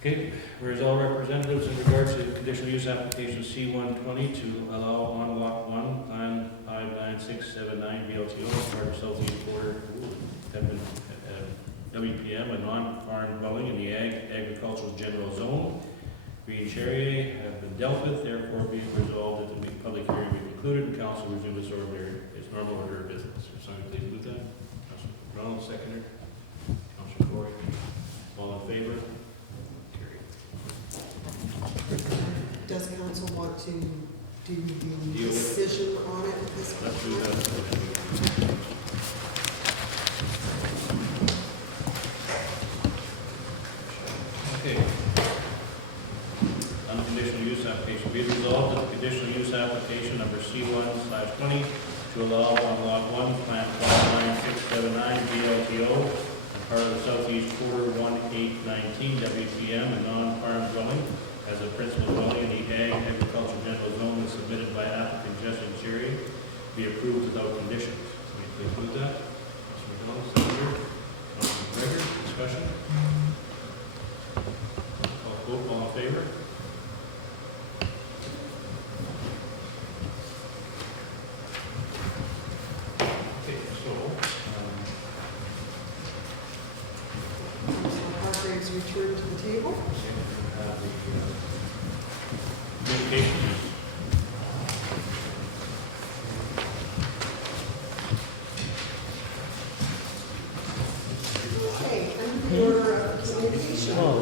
Okay, whereas all representatives in regards to the conditional use application C-120 to allow on lot 1, plan 59679 BLTO, part of southeast border, have been WPM, a non-farm dwelling in the agricultural general zone. Green Cherry have been dealt with, therefore being resolved that the public hearing be concluded and council resume its normal order of business. If somebody please move that. Councilor Ronald, seconder. Councilor Corey. All in favor? Does council want to do the Deal with it. decision on it at this Let's do point? that. Okay. Unconditional use application. Be it resolved that the conditional use application number C1/20 to allow on lot 1, plant 59679 BLTO, and part of the southeast quarter 1819 WPM, a non-farm dwelling, as a principal dwelling in the agricultural general zone as submitted by applicant Justin Cherry, be approved without conditions. Somebody please move that. Councilor McDonald, seconder. Councilor McGregor, discussion? Call vote, all in favor? Okay, so, Councilor Hargraves returned to the table. have the communications. Okay, under the order of communications. Oh,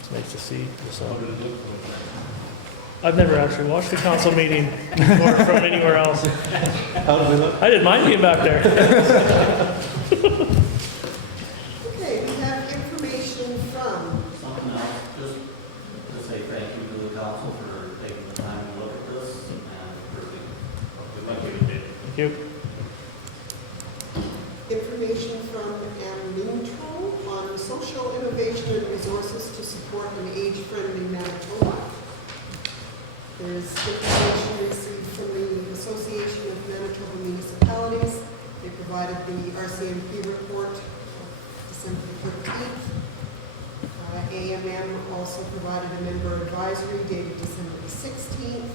it's nice to see the How sun. did it look like? I've never actually watched a council meeting before from anywhere else. How do we look? I didn't mind being back there. Okay, we have information from, Something else, just to say thank you to the council for taking the time to look at this and Thank you. information from Amintro on social innovation and resources to support an age-friendly Manitoba. There's information received from the Association of Manitoba Municipalities. They provided the RCMP report of December 13th. AMM also provided a member advisory dated December 16th.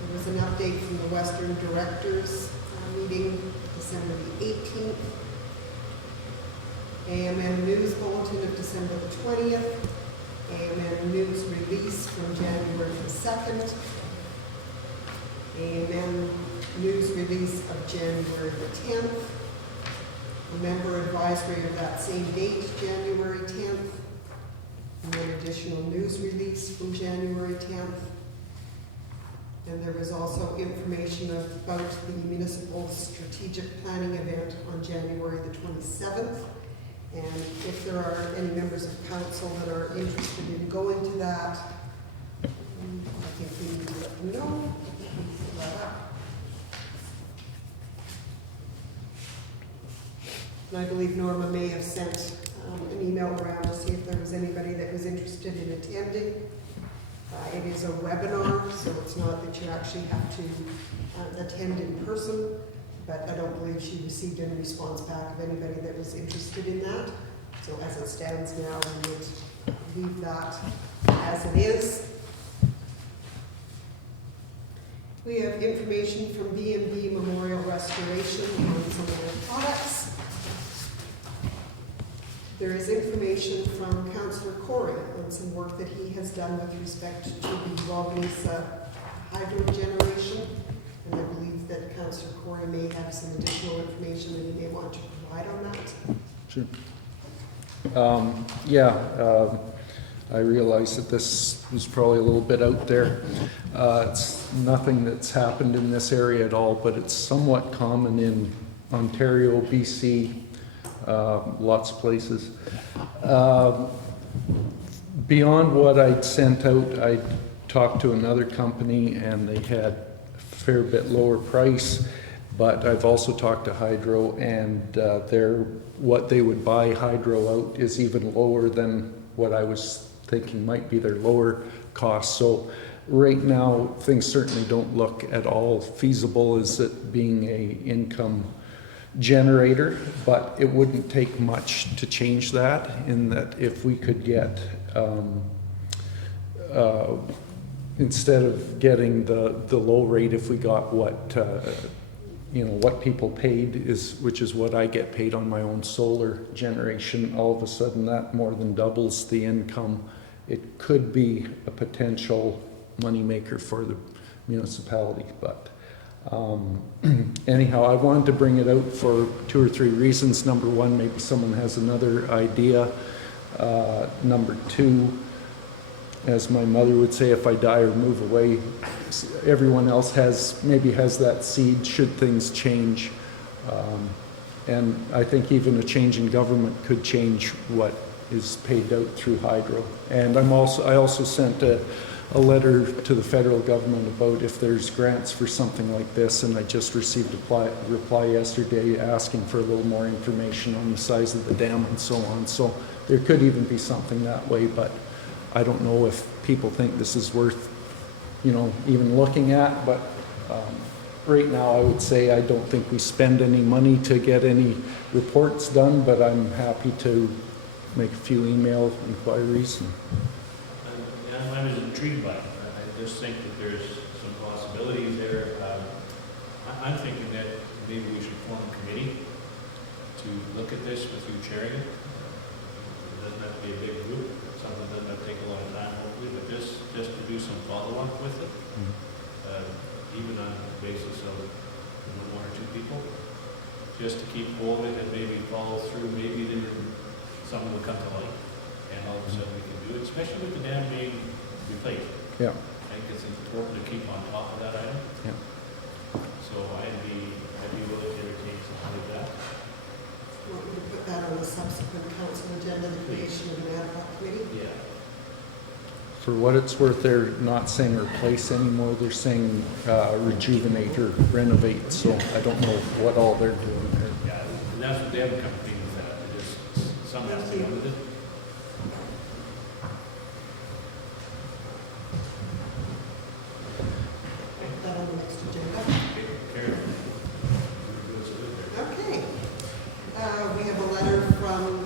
There was an update from the Western Directors meeting December the 18th. AMM News Bulletin of December the 20th. AMM News Release from January the 2nd. AMM News Release of January the 10th. A member advisory of that same date, January 10th. And then additional news release from January 10th. And there was also information about the municipal strategic planning event on January the 27th. And if there are any members of council that are interested in going to that, I think we need to let them know. Fill that up. And I believe Norma may have sent an email around to see if there was anybody that was interested in attending. It is a webinar, so it's not that you actually have to attend in person, but I don't believe she received any response back of anybody that was interested in that. So as it stands now, we would leave that as it is. We have information from B&B Memorial Restoration on some of their products. There is information from Councillor Corey on some work that he has done with respect to the Wawanesa hydro generation. And I believe that Councillor Corey may have some additional information that he may want to provide on that. Sure. I realize that this was probably a little bit out there. It's nothing that's happened in this area at all, but it's somewhat common in Ontario, BC, lots of places. Beyond what I'd sent out, I talked to another company and they had a fair bit lower price, but I've also talked to Hydro and what they would buy Hydro out is even lower than what I was thinking might be their lower cost. So right now, things certainly don't look at all feasible as it being a income generator, but it wouldn't take much to change that, in that if we could get instead of getting the low rate, if we got what what people paid, which is what I get paid on my own solar generation, all of a sudden that more than doubles the income. It could be a potential moneymaker for the municipality, but anyhow, I wanted to bring it out for 2 or 3 reasons. Number one, maybe someone has another idea. Number two, as my mother would say, if I die or move away, everyone else maybe has that seed should things change. And I think even a change in government could change what is paid out through Hydro. And I also sent a letter to the federal government about if there's grants for something like this, and I just received a reply yesterday asking for a little more information on the size of the dam and so on. So there could even be something that way, but I don't know if people think this is worth, even looking at. But right now I would say I don't think we spend any money to get any reports done, but I'm happy to make a few email inquiries. I was intrigued by it. I just think that there's some possibilities there. I'm thinking that maybe we should form a committee to look at this with you chairing it. It doesn't have to be a big group. Something doesn't have to take a lot of time, hopefully, but just to do some follow-up with it, even on the basis of 1 or 2 people, just to keep hold of it and maybe follow through. Maybe then something will come to light, and all of a sudden we can do it, especially with the dam being replaced. Yeah. think it's important to keep on top of that item. Yeah. So I'd be willing to entertain something like that. Want me to put that on the subsequent council agenda, the creation of an ad hoc committee? Yeah. For what it's worth, they're not saying replace anymore, they're saying rejuvenate or renovate, so I don't know what all they're doing there. Yeah, and that's what they haven't come clean with that. It just, some has to go with it. Put that on the next agenda. Okay, Karen. Okay. We have a letter from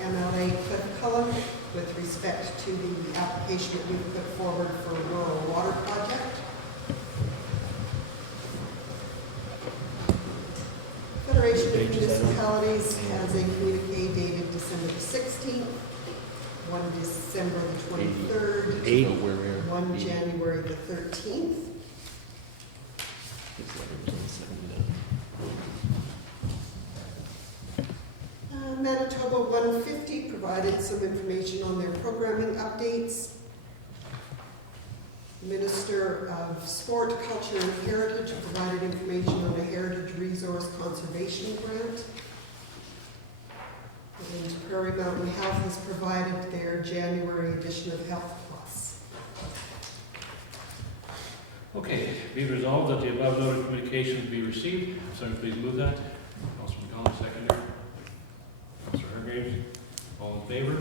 MLA Cliff Cullen with respect to the application that we've put forward for rural water project. Federation of Municipalities has a communique dated December the 16th, one December the 23rd, So where we are. one January the 13th. Manitoba 150 provided some information on their programming updates. Minister of Sport, Culture and Heritage provided information on a heritage resource conservation grant. And Prairie Mountain Health has provided their January edition of Health Plus. Okay, be it resolved that the above noted communications be received. Someone please move that. Councilman Collins, seconder. Councilor Hargreaves, all in favor?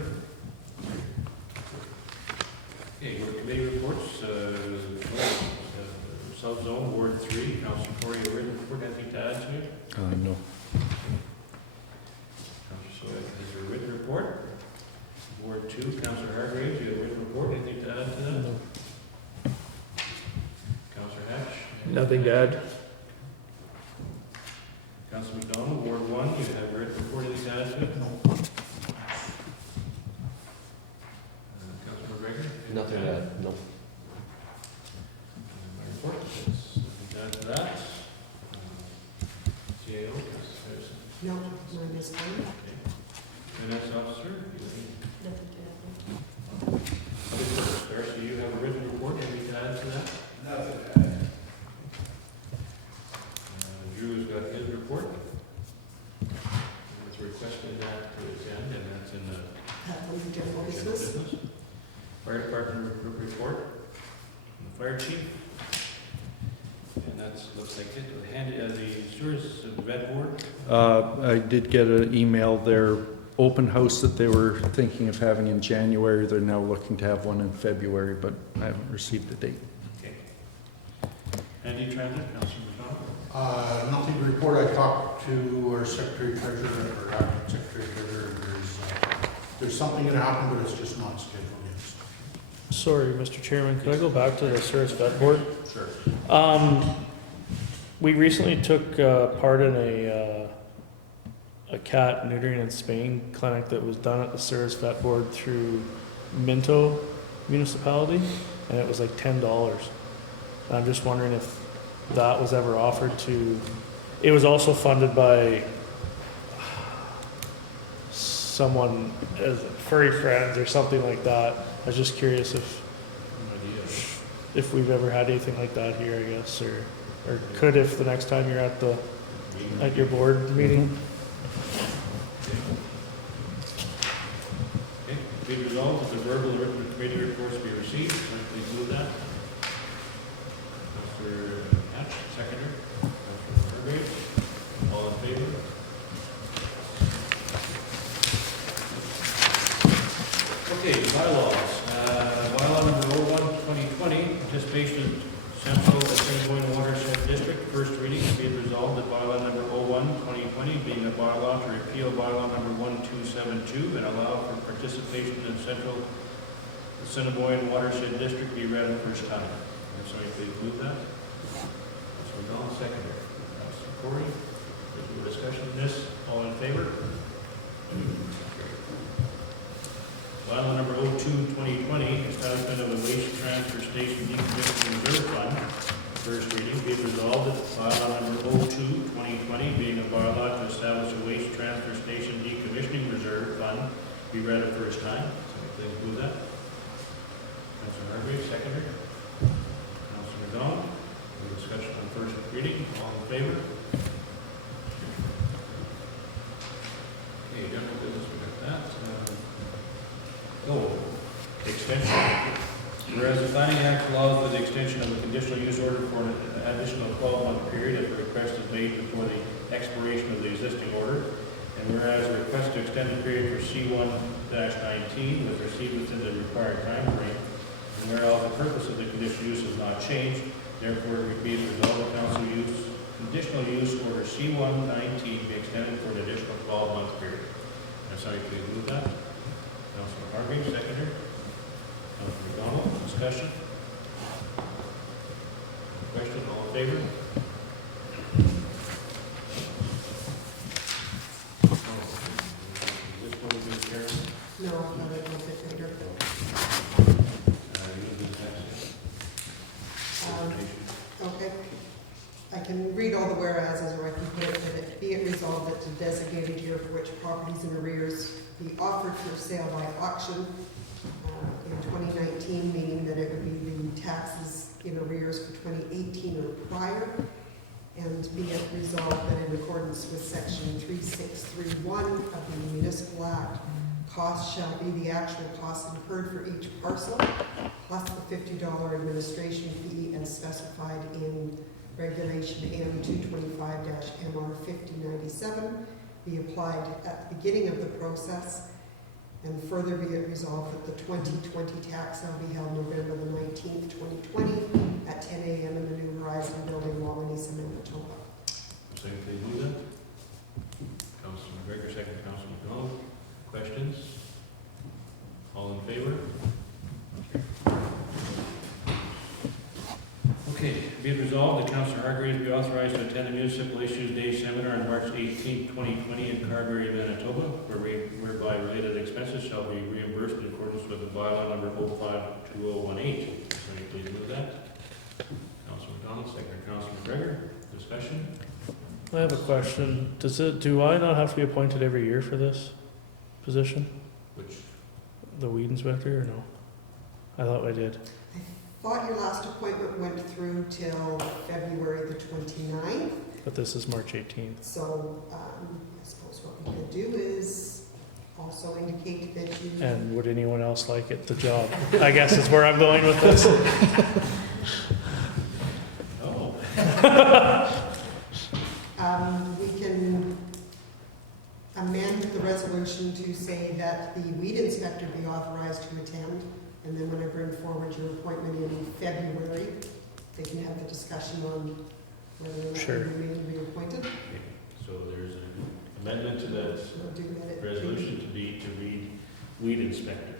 Okay, go to committee reports. South Zone, Ward 3, Councilor Corey, a written report, anything to add to it? No. Councilor Soy has a written report. Ward 2, Councilor Hargreaves, you have a written report, anything to add to that? No. Councilor Hatch? Nothing to add. Councilor McDonald, Ward 1, you have a written report, anything to add to it? No. Councilor McGregor? Nothing to add, no. My report, yes, nothing to add to that. CAO, there's, No, mine is fine. okay. Finance officer, you Nothing to add. Public Works, Darcy, you have a written report, anything to add to that? Nothing to add. Drew's got his report. It's requesting that to attend, and that's in the Under general general business. business. Fire department report, from the fire chief. And that's, looks like it, the sewers vet board. I did get an email, their open house that they were thinking of having in January, they're now looking to have one in February, but I haven't received a date. Okay. Andy Transit, Councilor McDonald. Nothing to report. I talked to our secretary treasurer, or acting secretary treasurer, and there's something gonna happen, but it's just not scheduled yet. Sorry, Mr. Chairman, could I go back to the Service Vet Board? Sure. We recently took part in a cat neutering and spaying clinic that was done at the Service Vet Board through Minto Municipality, and it was like $10. And I'm just wondering if that was ever offered to, it was also funded by someone, Furry Friends or something like that. I was just curious if we've ever had anything like that here, I guess, or could if the next time you're at your board meeting. Okay, be it resolved that the verbal and written committee reports be received. Someone please move that. Councilor Hatch, seconder. Councilor Hargreaves, all in favor? Okay, bylaws. Bylaw number 01/2020, participation in Central Assiniboine Watershed District, first reading. Be it resolved that bylaw number 01/2020, being a bylaw to repeal bylaw number 1272 and allow for participation in Central Assiniboine Watershed District, be read the first time. Can somebody please move that? Councilor McDonald, seconder. Councilor Corey, there's no discussion on this. All in favor? Bylaw number 02/2020, establishment of a waste transfer station decommissioning reserve fund. First reading, be it resolved that bylaw number 02/2020, being a bylaw to establish a waste transfer station decommissioning reserve fund, be read a first time. Somebody please move that. Councilor Hargreaves, seconder. McDonald. Any discussion on first reading? All in favor? Okay, general business, we got that. Extension. Whereas the Planning Act allows for the extension of a conditional use order for an additional 12-month period if a request is made before the expiration of the existing order, and whereas a request to extend the period for C1-19 was received within the required time frame, and whereas the purpose of the conditional use has not changed, therefore it be resolved the council use conditional use order C1-19 be extended for an additional 12-month period. Now, somebody please move that. Councilor Harvey, seconder. Councilor McDonald, discussion. Question, all in favor? This one will be carried. No, no, that will fit later. You do the tax. Okay. I can read all the whereases, or I can put it that it be it resolved that the designated year for which properties in arrears be offered for sale by auction in 2019, meaning that it would be the taxes in arrears for 2018 or prior, and be it resolved that in accordance with section 3631 of the Municipal Act, costs shall be the actual costs incurred for each parcel, plus the $50 administration fee as specified in Regulation M 225-MR 5097 be applied at the beginning of the process, and further be it resolved that the 2020 tax shall be held November the 19th, 2020 at 10 a.m. in the New Horizon Building, Wawanesa, Manitoba. Second, please move that. Councilor McGregor, second. Councilor McDonald. Questions? All in favor? Okay, be it resolved that Councilor Hargreaves be authorized to attend the Municipal Issues Day Seminar on March 18, 2020 in Carberry, Manitoba, whereby related expenses shall be reimbursed in accordance with the bylaw number 052018. Somebody please move that. Councilor McDonald, second. Councilor McGregor. Discussion? I have a question. Do I not have to be appointed every year for this position? Which? The weed inspector, or no? I thought I did. Thought your last appointment went through till February the 29th. But this is March 18th. So I suppose what we could do is also indicate that you. And would anyone else like it, the job? I guess is where I'm going with this. Oh. We can amend the resolution to say that the weed inspector be authorized to attend, and then when I bring forward your appointment in February, they can have the discussion on whether or not Sure. you remain reappointed. So there's an amendment to that We'll do that at resolution to read weed inspector.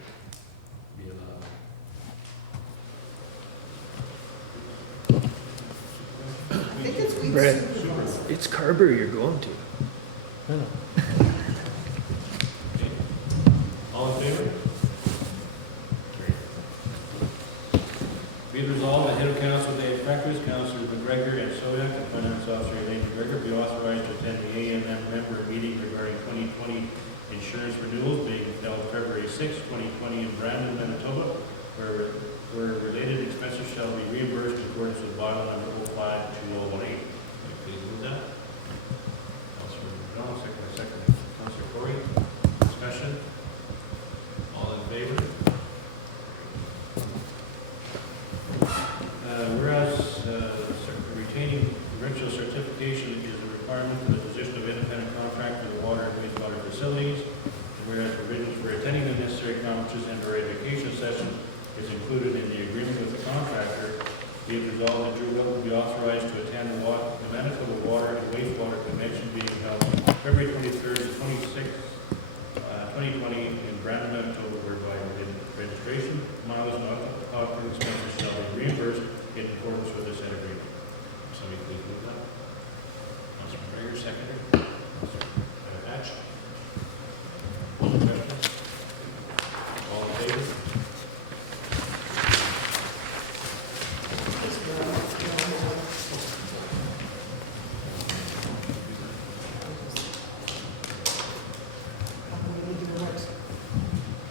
Be allowed. I think it's weed Brett. supervisor. It's Carberry you're going to. I know. Okay. All in favor? Great. Be it resolved that head of council Dave Freckles, Councilor McGregor, and Sodak, and Finance Officer Elaine McGregor be authorized to attend the AMM member meeting regarding 2020 insurance renewals being held February 6, 2020 in Brandon, Manitoba, where related expenses shall be reimbursed in accordance with bylaw number 052018. Please move that. Councilor McDonald, second. Councilor Corey. Discussion? All in favor? Whereas retaining provincial certification is a requirement for the position of independent contractor for the water and wastewater facilities, and whereas provisions for attending the necessary conferences and/or education session is included in the agreement with the contractor, be it resolved that Drew Will be authorized to attend the Manitoba Water and Wastewater Convention being held February 23rd to 26th, 2020 in Brandon, Manitoba, whereby registration, mileage, and operating expenses shall be reimbursed in accordance with this agreement. Somebody please move that. Councilor McGregor, seconder. Councilor Hatch. Questions? All in favor? We need to know what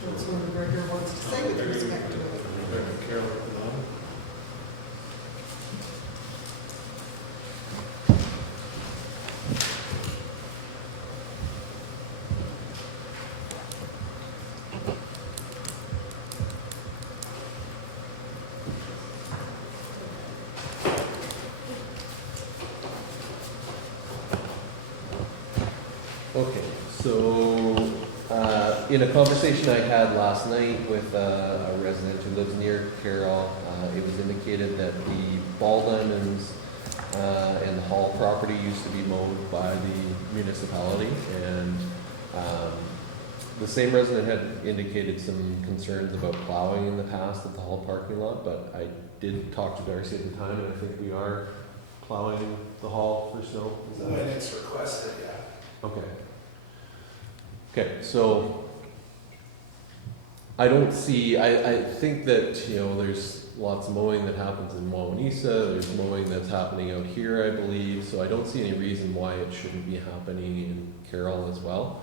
Councilor McGregor wants to say with respect to it. Carol, Okay, so, in a conversation I had last night with a resident who lives near Carroll, it was indicated that the ball diamonds and the hall property used to be mowed by the municipality, and the same resident had indicated some concerns about plowing in the past at the hall parking lot, but I did talk to Darcy at the time, and I think we are plowing the hall for snow. Is that When it's requested, yeah. okay? Okay, so I don't see, I think that, you know, there's lots of mowing that happens in Wawanesa, there's mowing that's happening out here, I believe, so I don't see any reason why it shouldn't be happening in Carroll as well.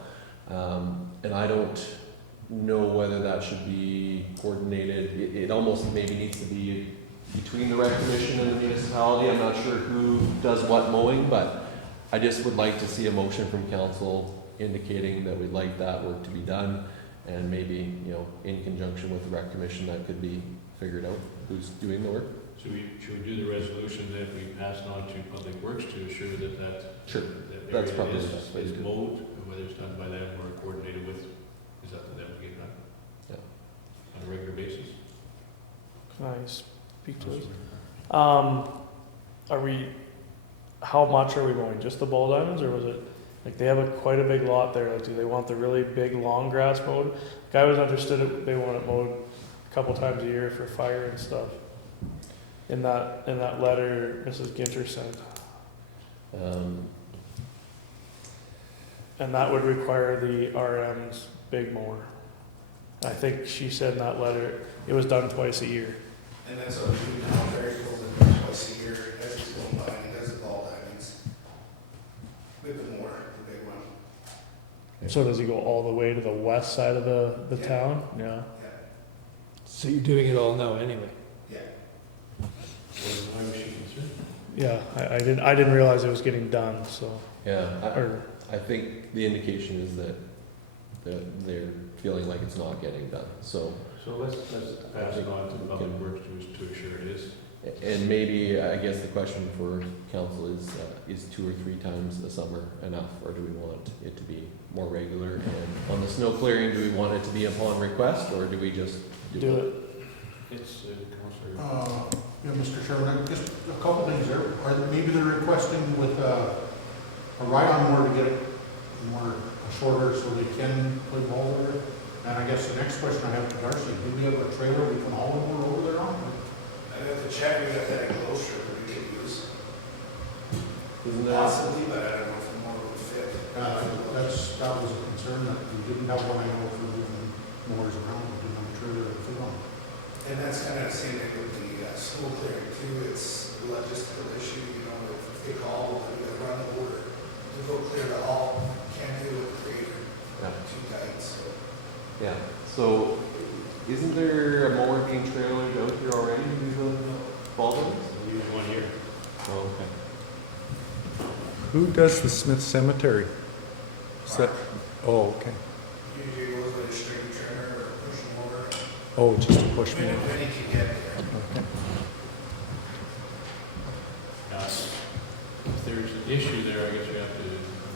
And I don't know whether that should be coordinated. It almost maybe needs to be between the rec commission and the municipality. I'm not sure who does what mowing, but I just would like to see a motion from council indicating that we'd like that work to be done, and maybe, you know, in conjunction with the rec commission, that could be figured out, who's doing the work. Should we do the resolution that we pass on to Public Works to assure that Sure, that that's area probably the best way to is do it. mowed, whether it's done by them or coordinated with, is up to them to get done? Yeah. On a regular basis? Can I speak to it? Are we, how much are we mowing? Just the ball diamonds, or was it, like, they have quite a big lot there, like, do they want the really big, long grass mowed? Like, I was understood they want it mowed a couple times a year for fire and stuff. In that letter Mrs. Ginter sent. And that would require the RM's big mower. I think she said in that letter, it was done twice a year. And that's what we do now, Barry goes in twice a year, as he's going by, and he does the ball diamonds. With the more, the big one. So does he go all the way to the west side of the Yeah. town? Yeah. Yeah, So you're doing it all now anyway? yeah. Why was she concerned? Yeah, I didn't realize it was getting done, so, Yeah, or, I think the indication is that they're feeling like it's not getting done, so. So let's pass it on to the Public Works to assure it is. And maybe, I guess the question for council is 2 or 3 times a summer enough, or do we want it to be more regular? And on the snow clearing, do we want it to be upon request, or do we just do it. It's, Councillor. Yeah, Mr. Chairman, just a couple things there. Maybe they're requesting with a ride-on mower to get it more shorter so they can play ball there. And I guess the next question I have to Darcy, do we have a trailer we can haul it over there on? I'd have to check, we got that enclosure that we could use. Isn't that? Possibly, but I don't know if the motor would fit. That was a concern, that we didn't have one, I know, for moving mowers around, we didn't have a trailer to fit on. And that's kind of the same thing with the snow clearing too, it's a logistical issue, you know, if they call, we gotta run the order to go clear the hall, can't do it with the grader, Yeah. too tight, so. Yeah, so isn't there a mower being trailered out here already to do the ball diamonds? We use one here. Oh, okay. Who does the Smith Cemetery? Is that, oh, okay. Usually goes with a string trimmer or a push mower, Oh, just a push when mower. you can get there. Okay. If there's an issue there, I guess we have to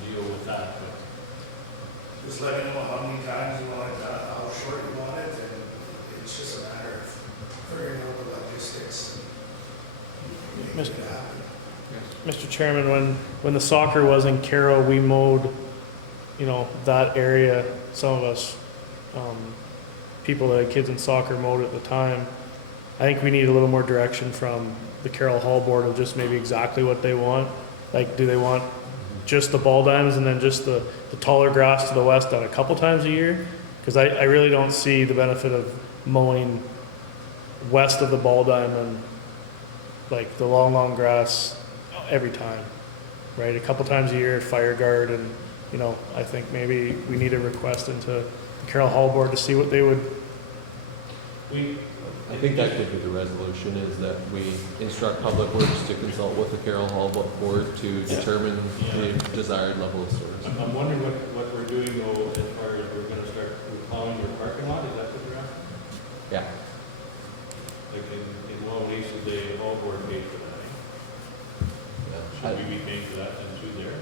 deal with that, but Just let me know how many times you want it, how short you want it, and it's just a matter of figuring out the logistics. and making it happen. Mr. Chairman, when the soccer was in Carroll, we mowed, you know, that area, some of us, people that had kids in soccer mowed at the time. I think we need a little more direction from the Carroll Hall Board of just maybe exactly what they want. Like, do they want just the ball diamonds and then just the taller grass to the west done a couple times a year? Because I really don't see the benefit of mowing west of the ball diamond, like the long grass every time, right? A couple times a year, fire guard, and, you know, I think maybe we need a request into the Carroll Hall Board to see what they would. I think that could be the resolution, is that we instruct Public Works to consult with the Carroll Hall Board to determine the desired level of service. I'm wondering what we're doing though, as far as we're gonna start plowing your parking lot, is that what you're after? Yeah. Like in Wawanesa, the hall board paid for that, eh? Yeah. Should we be paying for that then too there?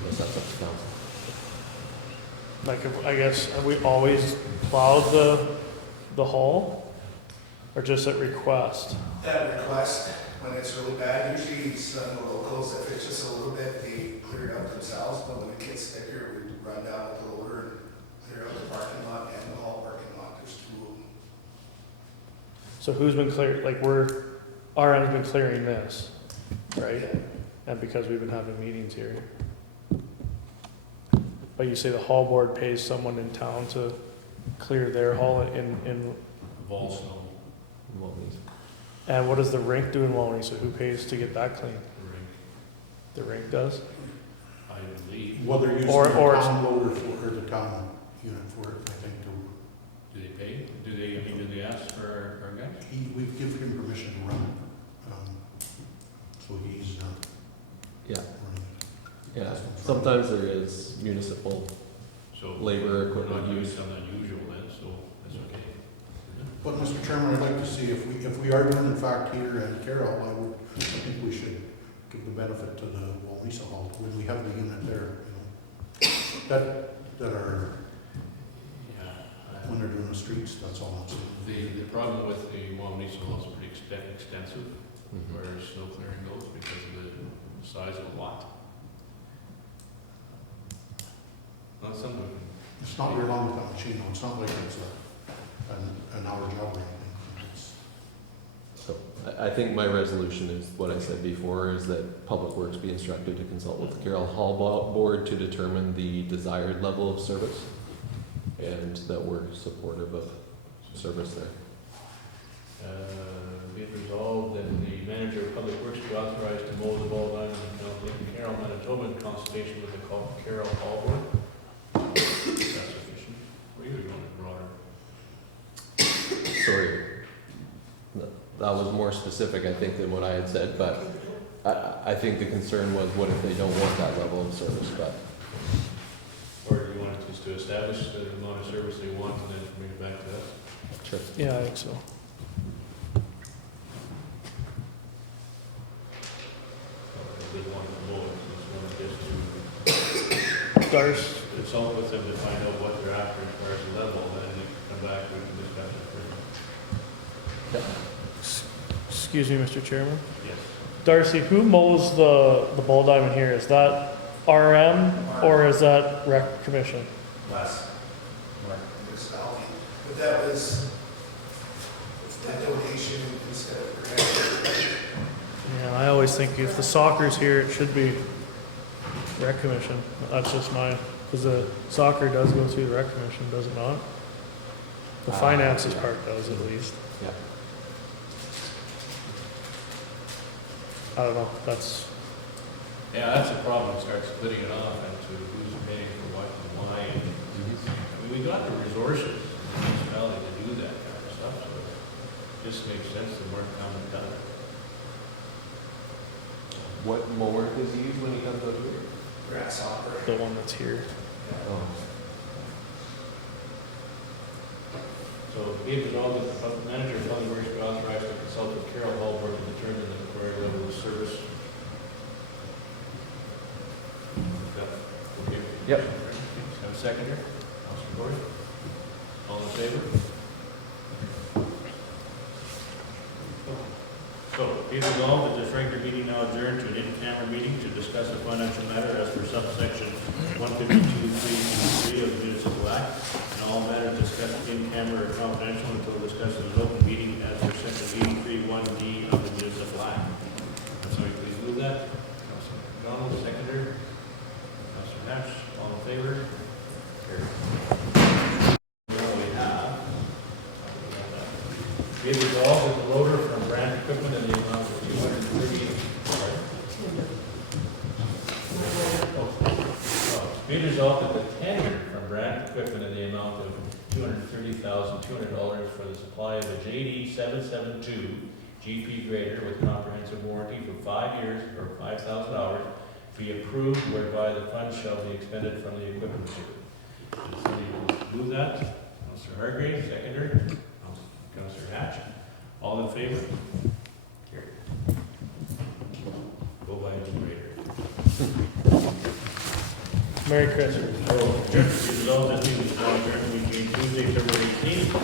Unless that's that's up to council. Like, I guess, have we always plowed the hall? Or just at request? That request, when it's really bad, usually some of the locals, if it's just a little bit, they clear it up themselves, but when it gets thicker, we run down with the loader and clear out the parking lot and the hall parking lot, there's two of them. So who's been like RM's been clearing this, right? And because we've been having meetings here. But you say the hall board pays someone in town to clear their hall in, Ball snow, and what does the rink do in Wawanesa? Who pays to get that clean? rink, The rink does? I believe. Well, they're using Or- the or- town loader for, or the town unit for it, I think, to, Do they pay? Do they ask for our guys? we've given him permission to run, so he's, Yeah, running. yeah. Sometimes there is municipal So labor we're not equipment doing use. something unusual then, so that's okay. But, Mr. Chairman, I'd like to see if we are doing in fact here at Carroll, I think we should give the benefit to the Wawanesa Hall, when we have the unit there, you know. That are, Yeah. when they're doing the streets, that's all I'm saying. The problem with the Wawanesa Hall is pretty extensive, Mhm. where snow clearing goes because of the size of the lot. Not something. It's not very long with that machine, though. It's not like it's an hour job or anything. It's- So I think my resolution is what I said before, is that Public Works be instructed to consult with the Carroll Hall Board to determine the desired level of service, and that we're supportive of service there. Be it resolved that the manager of public works be authorized to mow the ball diamond in Lincoln, Carroll, Manitoba, in consultation with the Carroll Hall Board. That's sufficient. Or you want it broader? Sorry, that was more specific, I think, than what I had said, but I think the concern was, what if they don't want that level of service, but Or do you want it just to establish the amount of service they want and then bring it back to us? sure. Yeah, I think so. If they want to mow it, just want just to Darce, consult with them to find out what they're after as far as the level, and then they can come back, we can discuss it further. excuse me, Mr. Chairman. Yes. Darcy, who mows the ball diamond here? Is that RM or is that rec commission? Less. Municipality. But that was a donation instead of grant. Yeah, I always think if the soccer's here, it should be rec commission. That's just my, because the soccer does go through the rec commission, does it not? The finances part does at least. Yeah. I don't know, that's, Yeah, that's a problem, start splitting it off into who's paying for what and why, and, I mean, we got the resources in the municipality to do that kind of stuff, so it just makes sense to work down and done. What mower does he use when he comes out here? Grasshopper. the one that's here. Oh. So, be it resolved that the public manager of public works be authorized to consult with Carroll Hall Board to determine the required level of service. Okay. Yep. Have a second here? Councilor Corey? All in favor? So, be it resolved that this regular meeting now adjourned to an in-camera meeting to discuss a financial matter as per subsection 152(3) of the Municipal Act, and all matters discussed in camera are confidential until discussed in an open meeting as per section 83(1)(d) of the Municipal Act. Somebody please move that. Councilor McDonald, seconder. Councilor Nash, all in favor? Carried. Now we have. Be it resolved that the loader from Brand Equipment in the amount of 230. Be it resolved that the tender from Brand Equipment in the amount of $230,200 for the supply of a JD 772 GP grader with comprehensive warranty for 5 years or $5,000 be approved, whereby the funds shall be expended from the equipment bid. Should somebody move that? Councilor Hargrave, seconder. Councilor Hatch. All in favor? Carried. Go buy a new grader. Merry Christmas. Oh, be resolved that we will adjourn between Tuesday, February 18th,